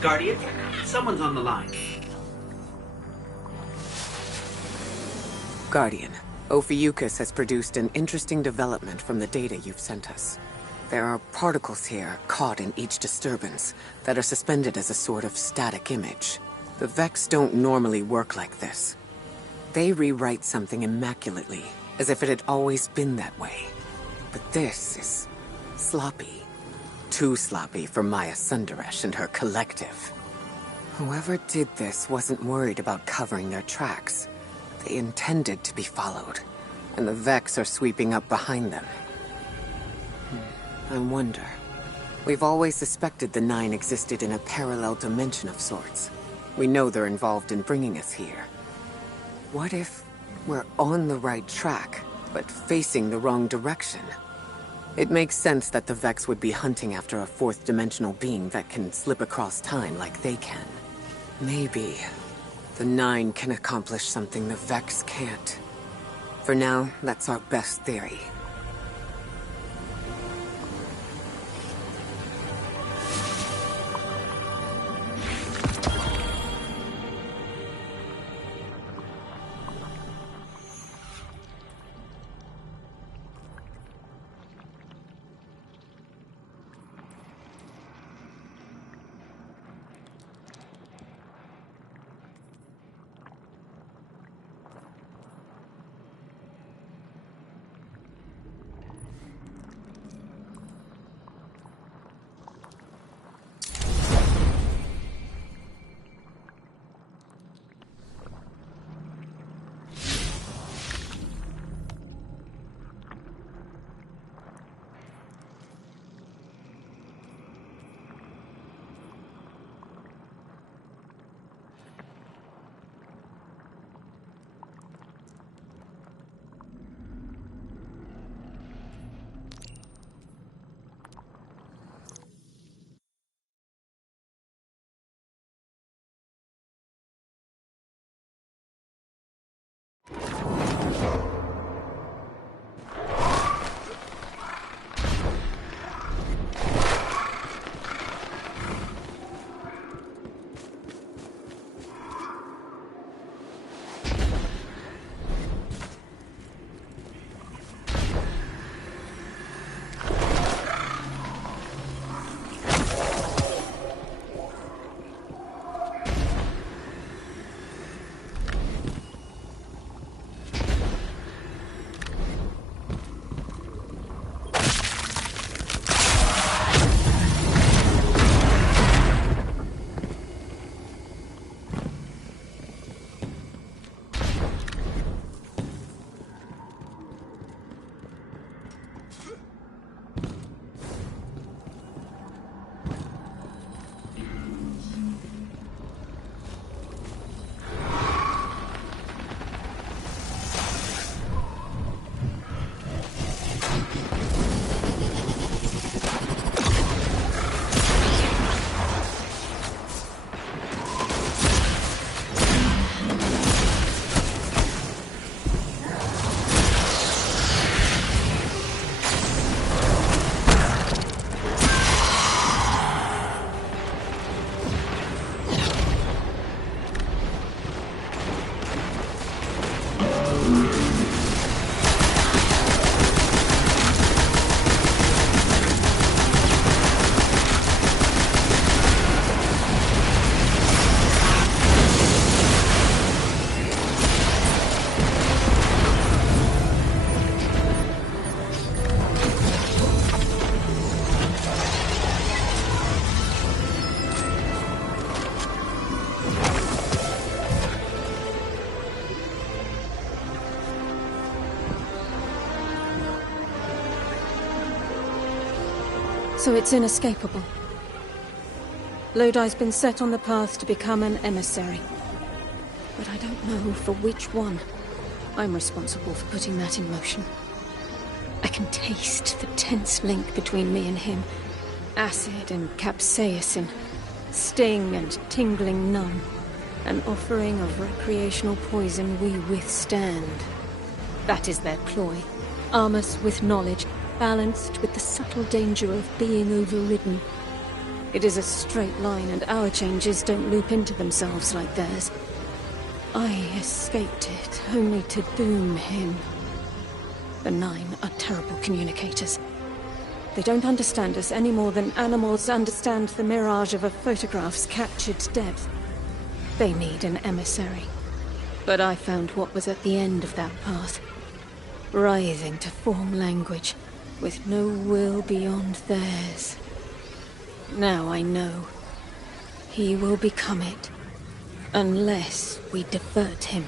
Guardian, someone's on the line. Guardian, Ophiuchus has produced an interesting development from the data you've sent us. There are particles here, caught in each disturbance, that are suspended as a sort of static image. The Vex don't normally work like this. They rewrite something immaculately, as if it had always been that way. But this is sloppy. Too sloppy for Maya Sundaresh and her collective. Whoever did this wasn't worried about covering their tracks. They intended to be followed, and the Vex are sweeping up behind them. I wonder. We've always suspected the Nine existed in a parallel dimension of sorts. We know they're involved in bringing us here. What if we're on the right track, but facing the wrong direction? It makes sense that the Vex would be hunting after a fourth-dimensional being that can slip across time like they can. Maybe the Nine can accomplish something the Vex can't. For now, that's our best theory. So it's inescapable. Lodi's been set on the path to become an emissary. But I don't know for which one. I'm responsible for putting that in motion. I can taste the tense link between me and him. Acid and capsaicin. Sting and tingling numb. An offering of recreational poison we withstand. That is their ploy. Arm us with knowledge, balanced with the subtle danger of being overridden. It is a straight line, and our changes don't loop into themselves like theirs. I escaped it, only to doom him. The Nine are terrible communicators. They don't understand us any more than animals understand the mirage of a photograph's captured depth. They need an emissary. But I found what was at the end of that path. Writhing to form language, with no will beyond theirs. Now I know. He will become it. Unless we divert him.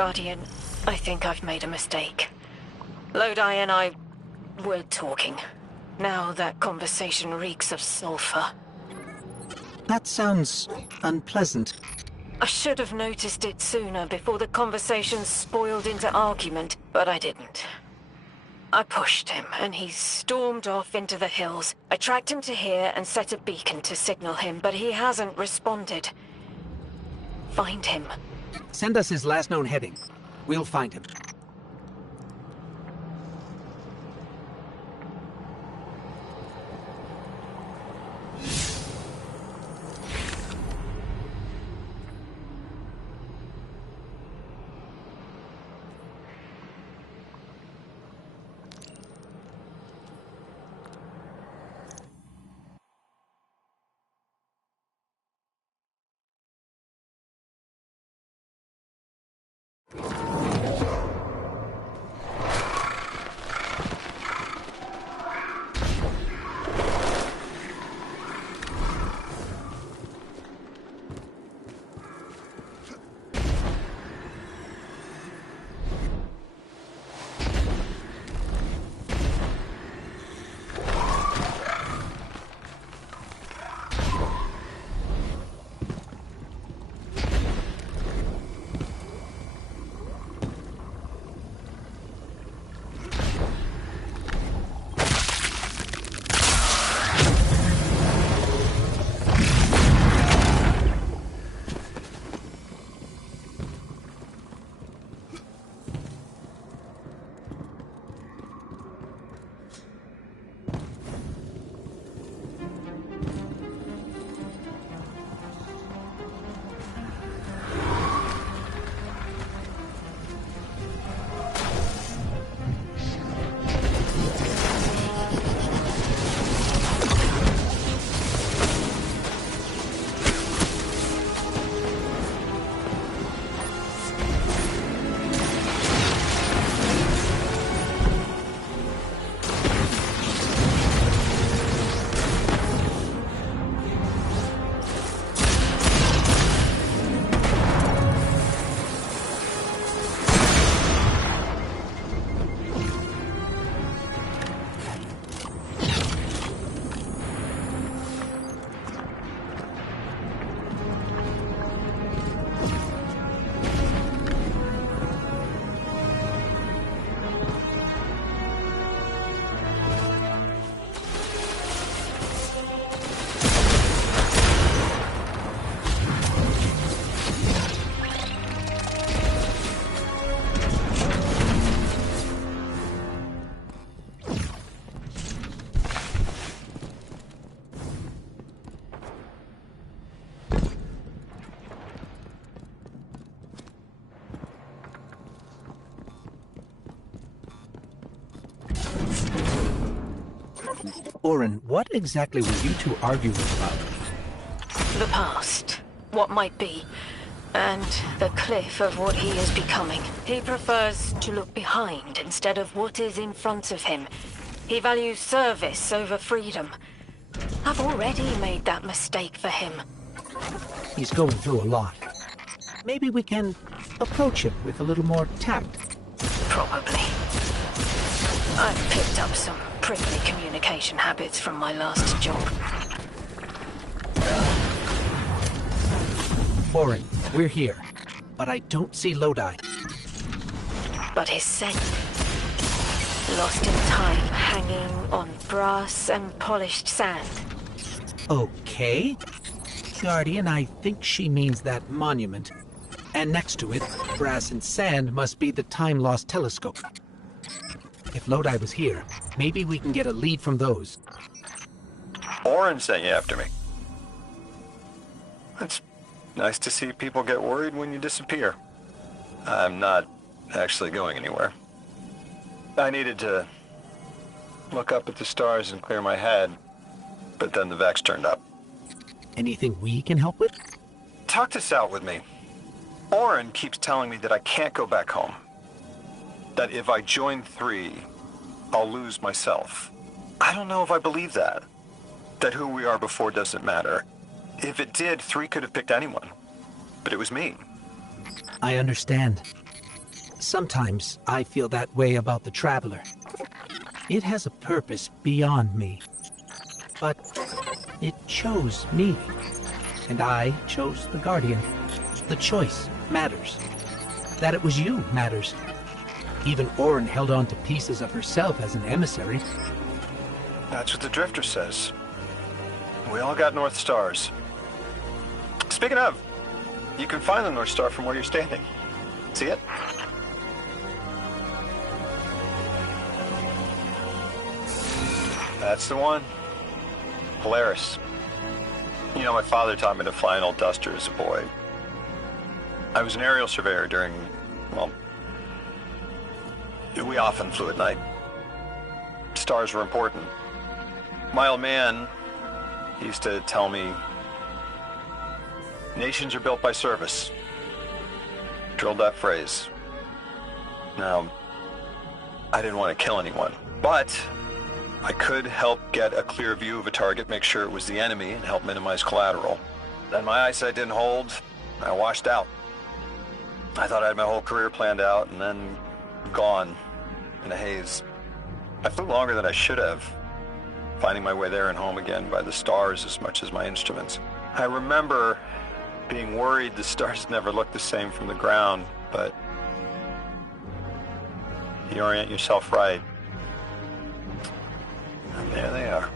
Guardian, I think I've made a mistake. Lodi and I were talking. Now that conversation reeks of sulfur. That sounds unpleasant. I should have noticed it sooner before the conversation spoiled into argument, but I didn't. I pushed him, and he stormed off into the hills. I tracked him to here and set a beacon to signal him, but he hasn't responded. Find him. Send us his last known heading. We'll find him. Orin, what exactly were you two arguing about? The past, what might be, and the cliff of what he is becoming. He prefers to look behind instead of what is in front of him. He values service over freedom. I've already made that mistake for him. He's going through a lot. Maybe we can approach him with a little more tact. Probably. I've picked up some prickly communication habits from my last job. Orin, we're here, but I don't see Lodi. But his scent, lost in time, hanging on brass and polished sand. Okay. Guardian, I think she means that monument. And next to it, brass and sand must be the time-lost telescope. If Lodi was here, maybe we can get a lead from those. Orin sent you after me. It's nice to see people get worried when you disappear. I'm not actually going anywhere. I needed to look up at the stars and clear my head, but then the Vex turned up. Anything we can help with? Talk this out with me. Orin keeps telling me that I can't go back home. That if I join 3, I'll lose myself. I don't know if I believe that. That who we are before doesn't matter. If it did, 3 could have picked anyone. But it was me. I understand. Sometimes I feel that way about the Traveler. It has a purpose beyond me. But it chose me. And I chose the Guardian. The choice matters. That it was you matters. Even Orin held on to pieces of herself as an emissary. That's what the Drifter says. We all got North Stars. Speaking of, you can find the North Star from where you're standing. See it? That's the one. Polaris. You know, my father taught me to fly an old Duster as a boy. I was an aerial surveyor during, well, we often flew at night. Stars were important. My old man used to tell me, nations are built by service. Drilled that phrase. Now, I didn't want to kill anyone, but I could help get a clear view of a target, make sure it was the enemy, and help minimize collateral. Then my eyesight didn't hold, I washed out. I thought I had my whole career planned out, and then gone in a haze. I flew longer than I should have, finding my way there and home again by the stars as much as my instruments. I remember being worried the stars never looked the same from the ground, but you orient yourself right, and there they are.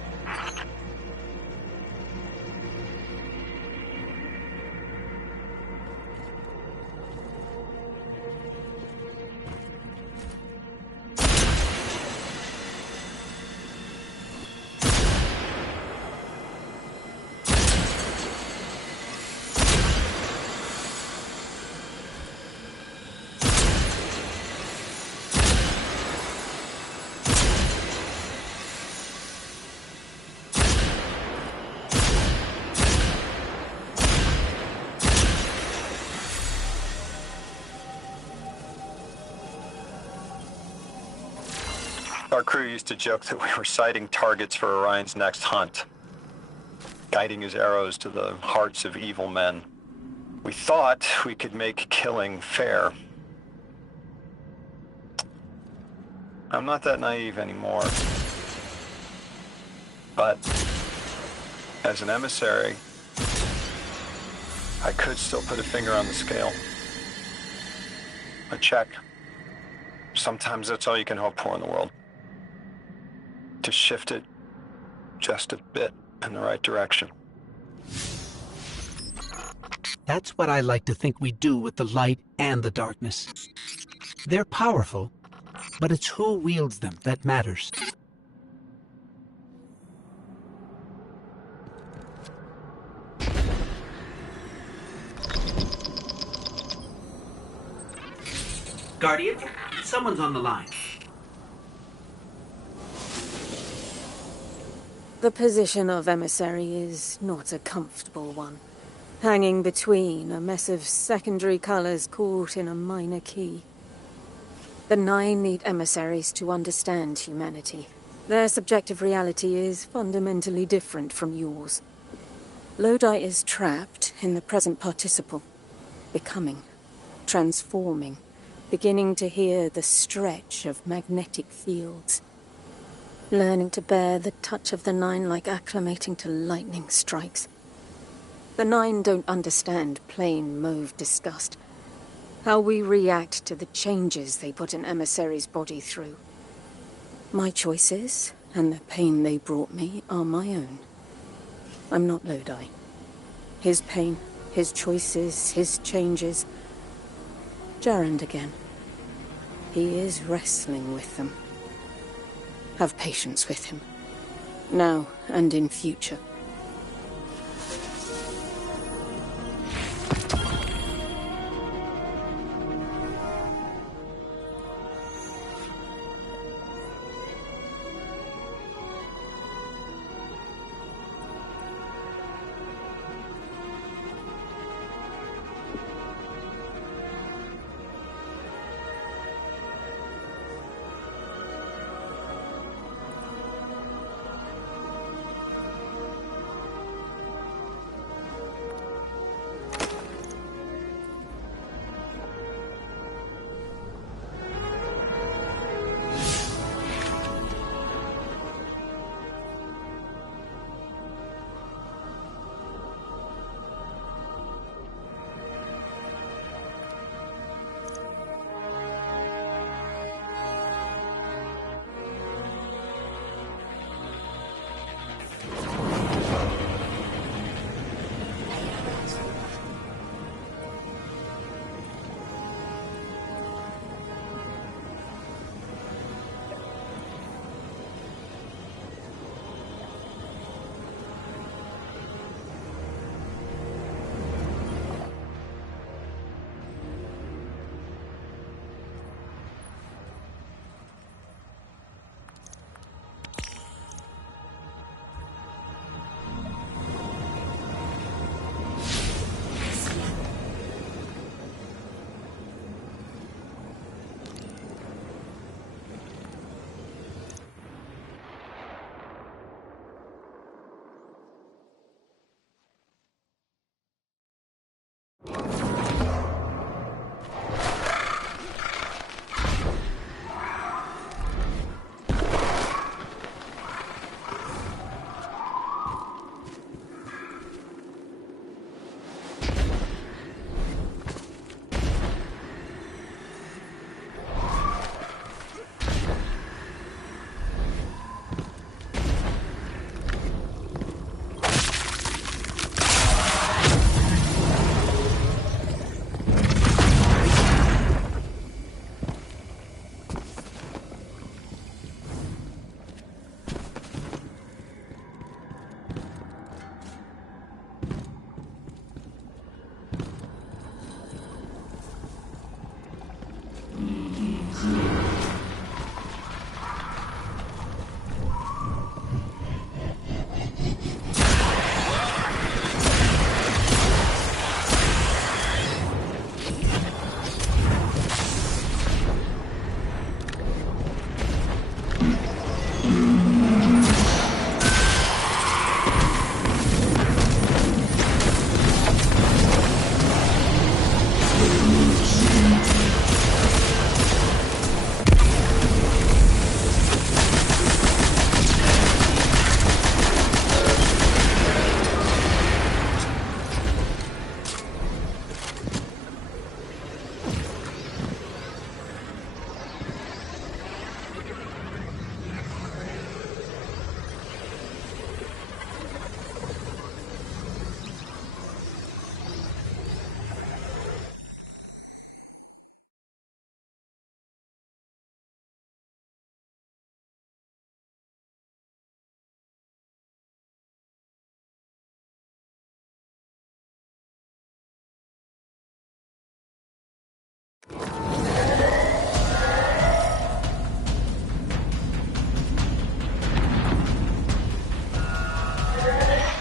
Our crew used to joke that we were sighting targets for Orion's next hunt, guiding his arrows to the hearts of evil men. We thought we could make killing fair. I'm not that naive anymore. But as an emissary, I could still put a finger on the scale. A check. Sometimes that's all you can hope for in the world. To shift it just a bit in the right direction. That's what I like to think we do with the light and the darkness. They're powerful, but it's who wields them that matters. Guardian, someone's on the line. The position of emissary is not a comfortable one. Hanging between a mess of secondary colors caught in a minor key. The Nine need emissaries to understand humanity. Their subjective reality is fundamentally different from yours. Lodi is trapped in the present participle. Becoming. Transforming. Beginning to hear the stretch of magnetic fields. Learning to bear the touch of the Nine like acclimating to lightning strikes. The Nine don't understand plain mauve disgust. How we react to the changes they put an emissary's body through. My choices, and the pain they brought me, are my own. I'm not Lodi. His pain, his choices, his changes. Jarrand again. He is wrestling with them. Have patience with him. Now and in future.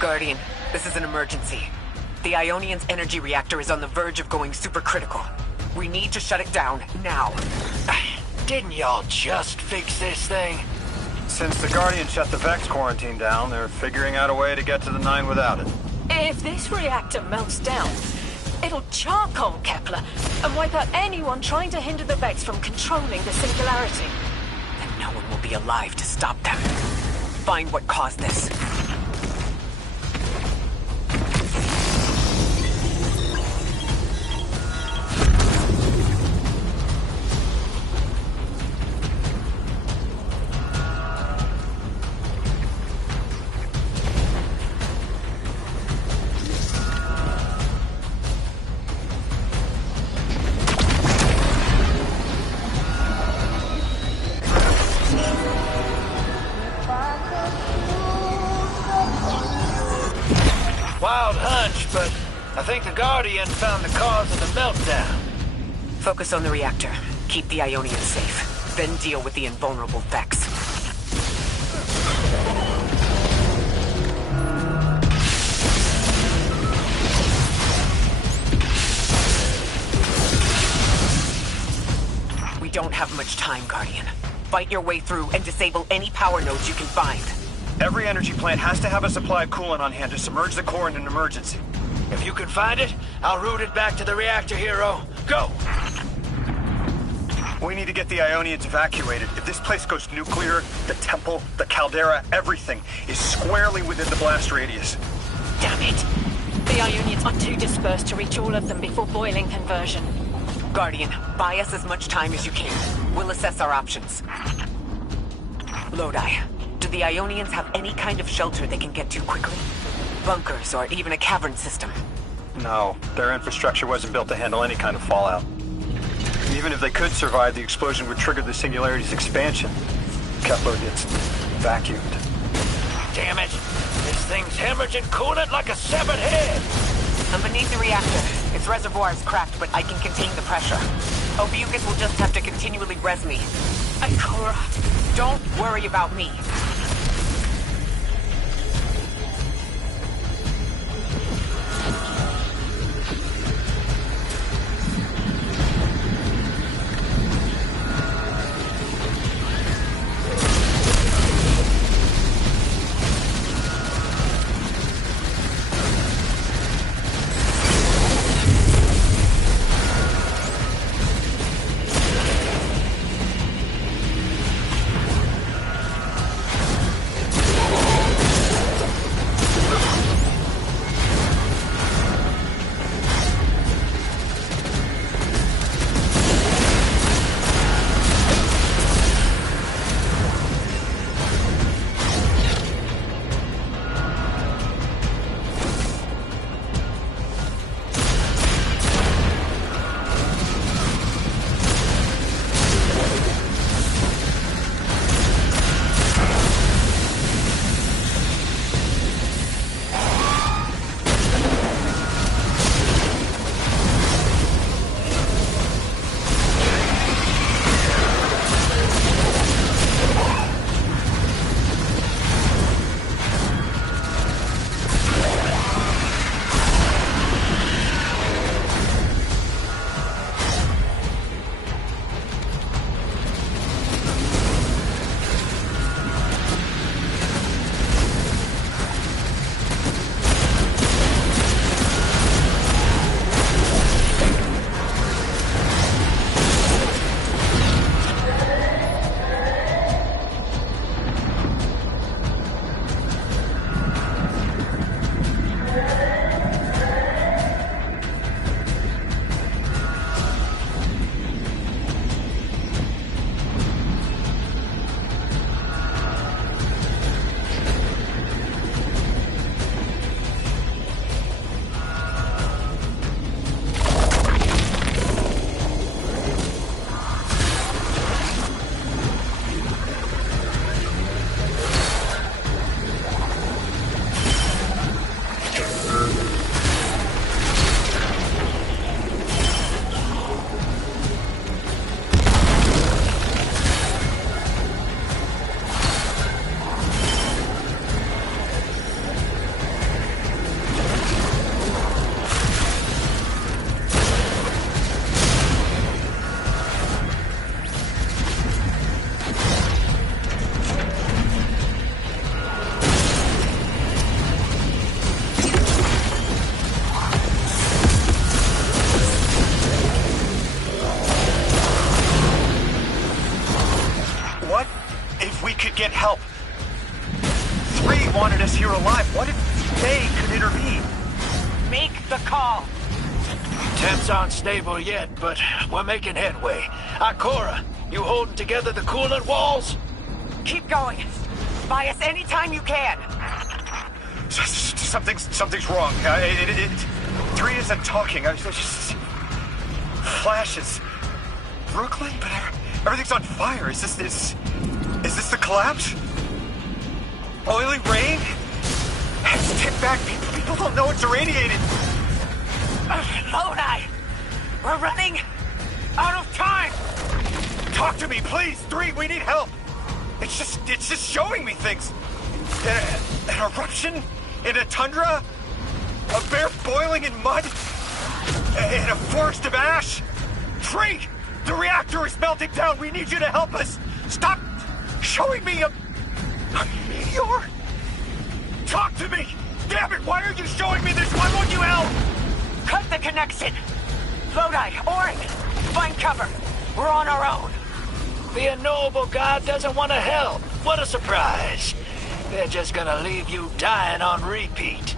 Guardian, this is an emergency. The Ionian's energy reactor is on the verge of going supercritical. We need to shut it down, now. Didn't y'all just fix this thing? Since the Guardian shut the Vex quarantine down, they're figuring out a way to get to the Nine without it. If this reactor melts down, it'll charcoal Kepler and wipe out anyone trying to hinder the Vex from controlling the singularity. Then no one will be alive to stop them. Find what caused this. Wild hunch, but I think the Guardian found the cause of the meltdown. Focus on the reactor. Keep the Ionian safe. Then deal with the invulnerable Vex. We don't have much time, Guardian. Fight your way through and disable any power nodes you can find. Every energy plant has to have a supply of coolant on hand to submerge the core in an emergency. If you can find it, I'll route it back to the reactor, Hero. Go! We need to get the Ionians evacuated. If this place goes nuclear, the temple, the caldera, everything is squarely within the blast radius. Damn it! The Ionians are too dispersed to reach all of them before boiling conversion. Guardian, buy us as much time as you can. We'll assess our options. Lodi, do the Ionians have any kind of shelter they can get to quickly? Bunkers, or even a cavern system? No, their infrastructure wasn't built to handle any kind of fallout. Even if they could survive, the explosion would trigger the Singularity's expansion. Kepler gets vacuumed. Damn it! This thing's hemorrhaging coolant like a severed head! I'm beneath the reactor. Its reservoir is cracked, but I can contain the pressure. Ophiuchus will just have to continually res me. Ikora, don't worry about me. Three wanted us here alive. What if they could intervene? Make the call. Temps aren't stable yet, but we're making headway. Ikora, you holding together the coolant walls? Keep going. Buy us anytime you can. Something's wrong. Three isn't talking. I just flashes. Brooklyn, but everything's on fire. Is this the collapse? Oily rain? It's tipped back. People don't know it's irradiated. Lodi! We're running out of time! Talk to me, please! Three, we need help! It's just showing me things. An eruption in a tundra? A bear boiling in mud? In a forest of ash? Three! The reactor is melting down! We need you to help us! Stop showing me a meteor! Talk to me! Damn it, why are you showing me this? Why won't you help? Cut the connection! Lodi, Orin, find cover. We're on our own. The unknowable god doesn't want to help. What a surprise. They're just gonna leave you dying on repeat.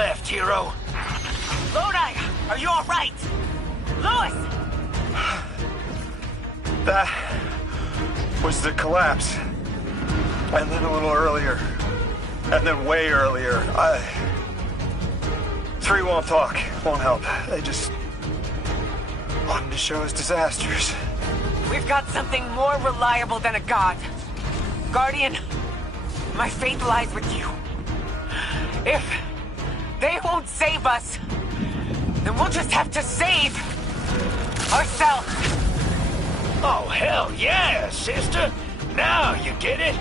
left, hero. Lodi, are you all right? Louis! That was the collapse. And then a little earlier. And then way earlier. 3 won't talk, won't help. They just wanted to show us disasters. We've got something more reliable than a god. Guardian, my faith lies with you. If they won't save us, then we'll just have to save ourselves. Oh, hell yeah, sister. Now you get it.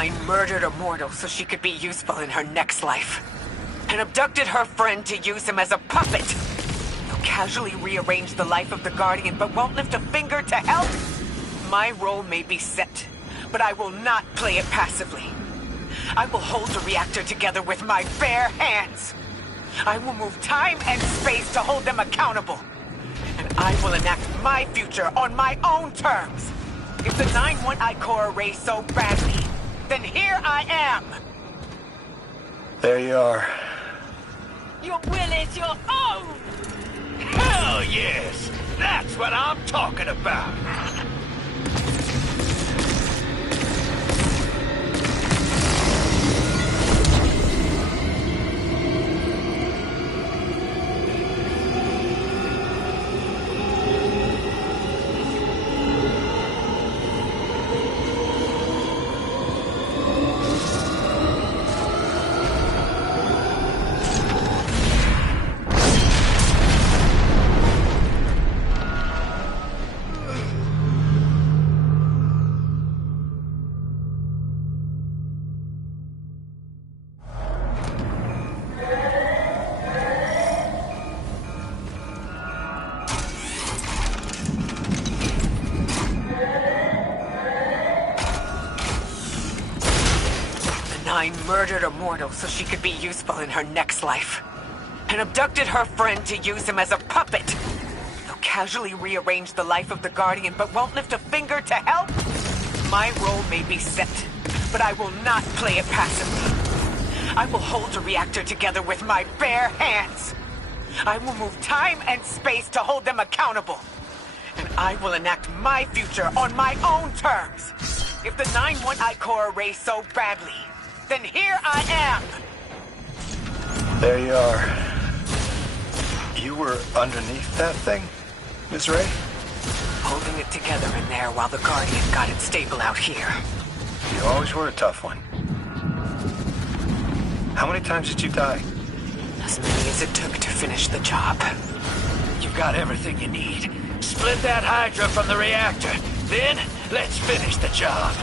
Nine murdered a mortal so she could be useful in her next life. And abducted her friend to use him as a puppet. They'll casually rearrange the life of the Guardian but won't lift a finger to help. My role may be set, but I will not play it passively. I will hold the reactor together with my bare hands. I will move time and space to hold them accountable. And I will enact my future on my own terms. If the 9 want Ikora Ray so badly, then here I am! There you are. Your will is your own! Hell yes! That's what I'm talking about! Nine murdered a mortal so she could be useful in her next life. And abducted her friend to use him as a puppet. They'll casually rearrange the life of the Guardian but won't lift a finger to help. My role may be set, but I will not play it passively. I will hold the reactor together with my bare hands. I will move time and space to hold them accountable. And I will enact my future on my own terms. If the 9 want Ikora Ray so badly, then here I am! There you are. You were underneath that thing, Ms. Ray? Holding it together in there while the Guardian got it stable out here. You always were a tough one. How many times did you die? As many as it took to finish the job. You've got everything you need. Split that Hydra from the reactor. Then, let's finish the job.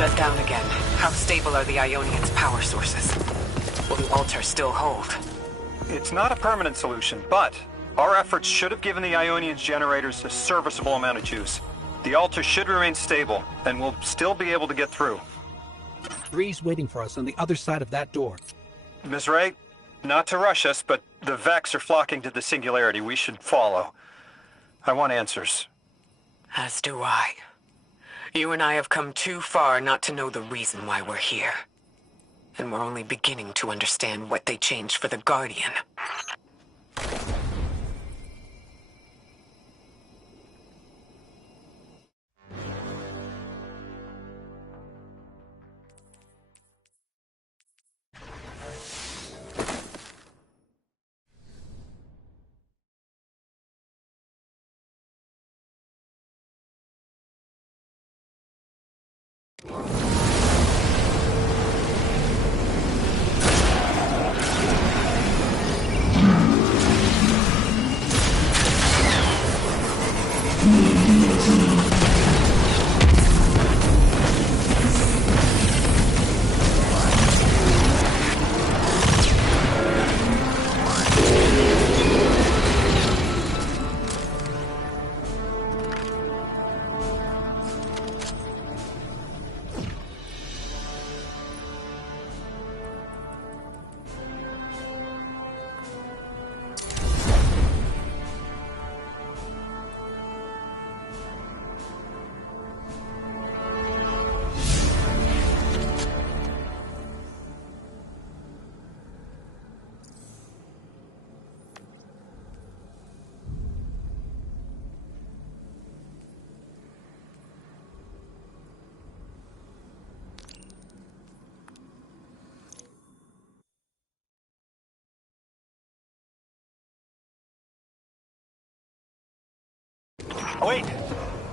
shut down again, how stable are the Ionians' power sources? Will the altar still hold? It's not a permanent solution, but our efforts should have given the Ionians generators a serviceable amount of juice. The altar should remain stable, and we'll still be able to get through. Ree's waiting for us on the other side of that door. Ms. Ray, not to rush us, but the Vex are flocking to the Singularity. We should follow. I want answers. As do I. You and I have come too far not to know the reason why we're here. And we're only beginning to understand what they changed for the Guardian.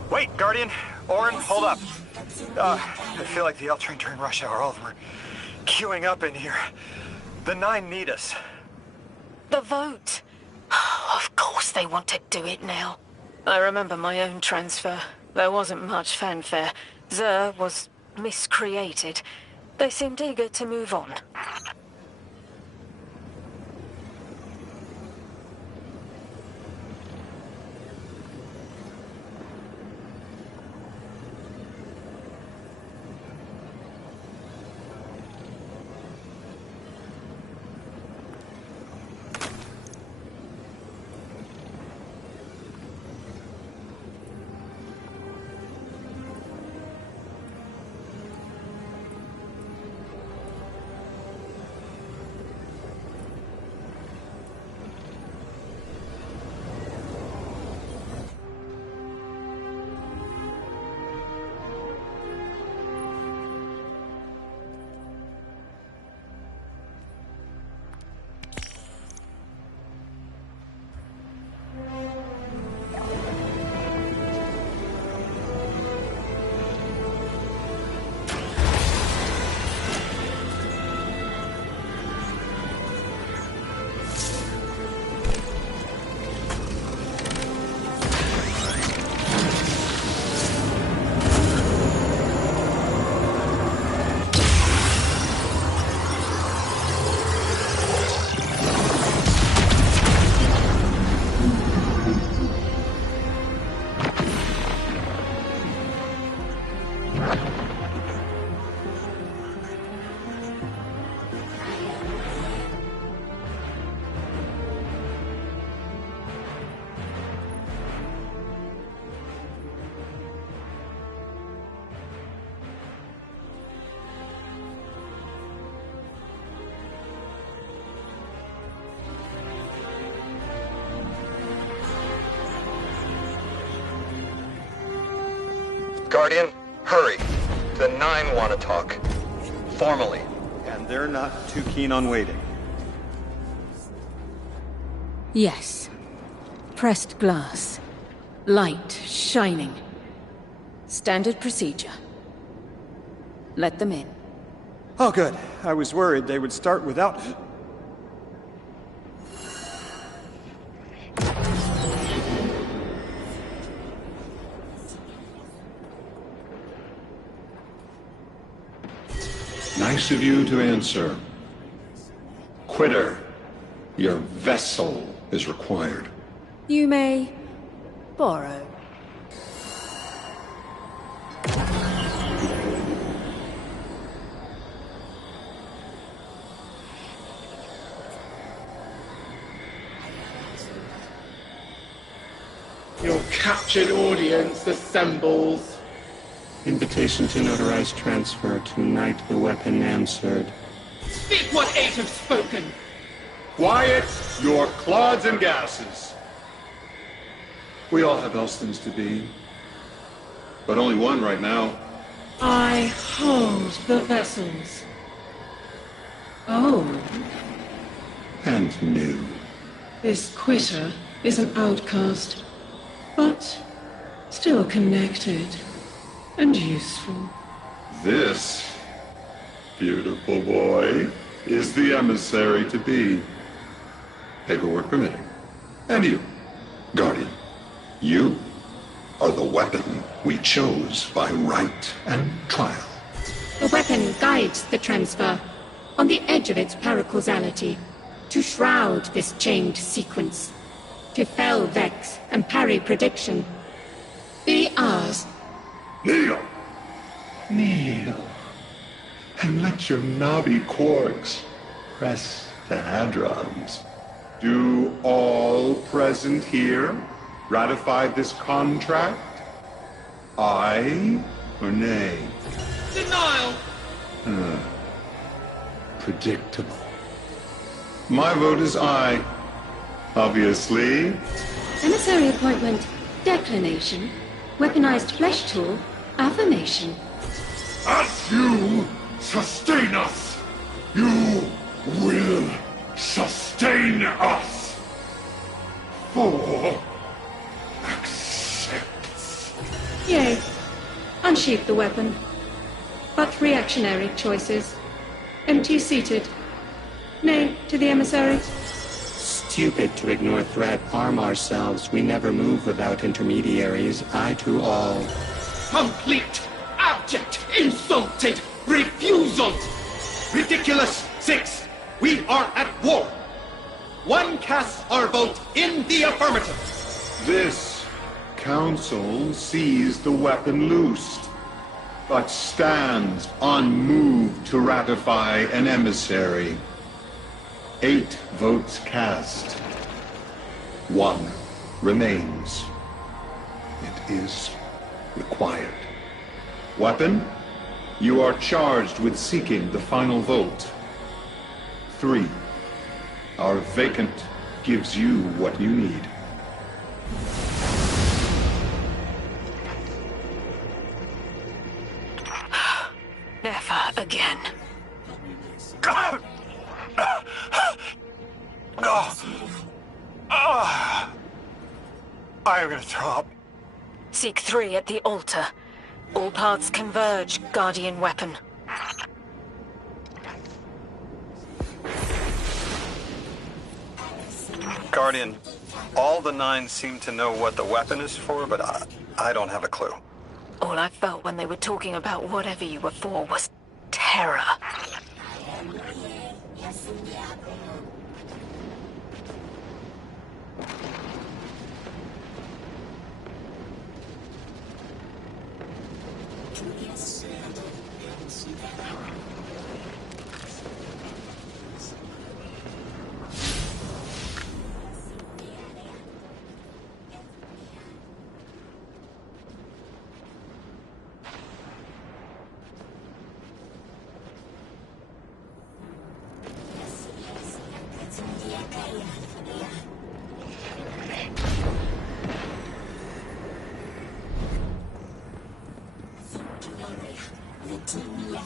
Wait, Guardian. Orin, hold up. I feel like the L-train during rush hour. All of them are queuing up in here. The Nine need us. The vote. Of course they want to do it now. I remember my own transfer. There wasn't much fanfare. Xur was miscreated. They seemed eager to move on. Guardian, hurry. The Nine want to talk. Formally. And they're not too keen on waiting. Yes. Pressed glass. Light shining. Standard procedure. Let them in. Oh, good. I was worried they would start without... Nice of you to answer. Quitter, your vessel is required. You may borrow. Your captured audience assembles. Invitation to notarize transfer. Tonight the weapon answered. Speak what eight have spoken! Quiet your clods and gases. We all have else things to be. But only one right now. I hold the vessels. Oh. And new. This quitter is an outcast, but still connected and useful. This, beautiful boy, is the emissary to be. Paperwork permitting. And you, Guardian, you are the weapon we chose by right and trial. The weapon guides the transfer on the edge of its paracausality to shroud this chained sequence, to fell Vex and parry prediction. Be ours. Kneel! Kneel. And let your knobby quarks press the hadrons. Do all present here ratify this contract? Aye or nay? Denial! Predictable. My vote is aye. Obviously. Emissary appointment, declination. Weaponized flesh tool, affirmation. As you sustain us, you will sustain us. For accepts. Yea. Unsheath the weapon. But reactionary choices. Empty seated. Nay to the emissary. Stupid to ignore threat, arm ourselves. We never move without intermediaries. I to all. Complete, abject, insulted refusal! Ridiculous! 6. We are at war. 1 casts our vote in the affirmative. This council sees the weapon loosed, but stands unmoved to ratify an emissary. 8 votes cast. 1 remains. It is required. Weapon, you are charged with seeking the final vote. 3. Our vacant gives you what you need. Never again. I am gonna throw up. Seek 3 at the altar. All paths converge, Guardian weapon. Guardian, all the 9 seem to know what the weapon is for, but I don't have a clue. All I felt when they were talking about whatever you were for was terror. Letting me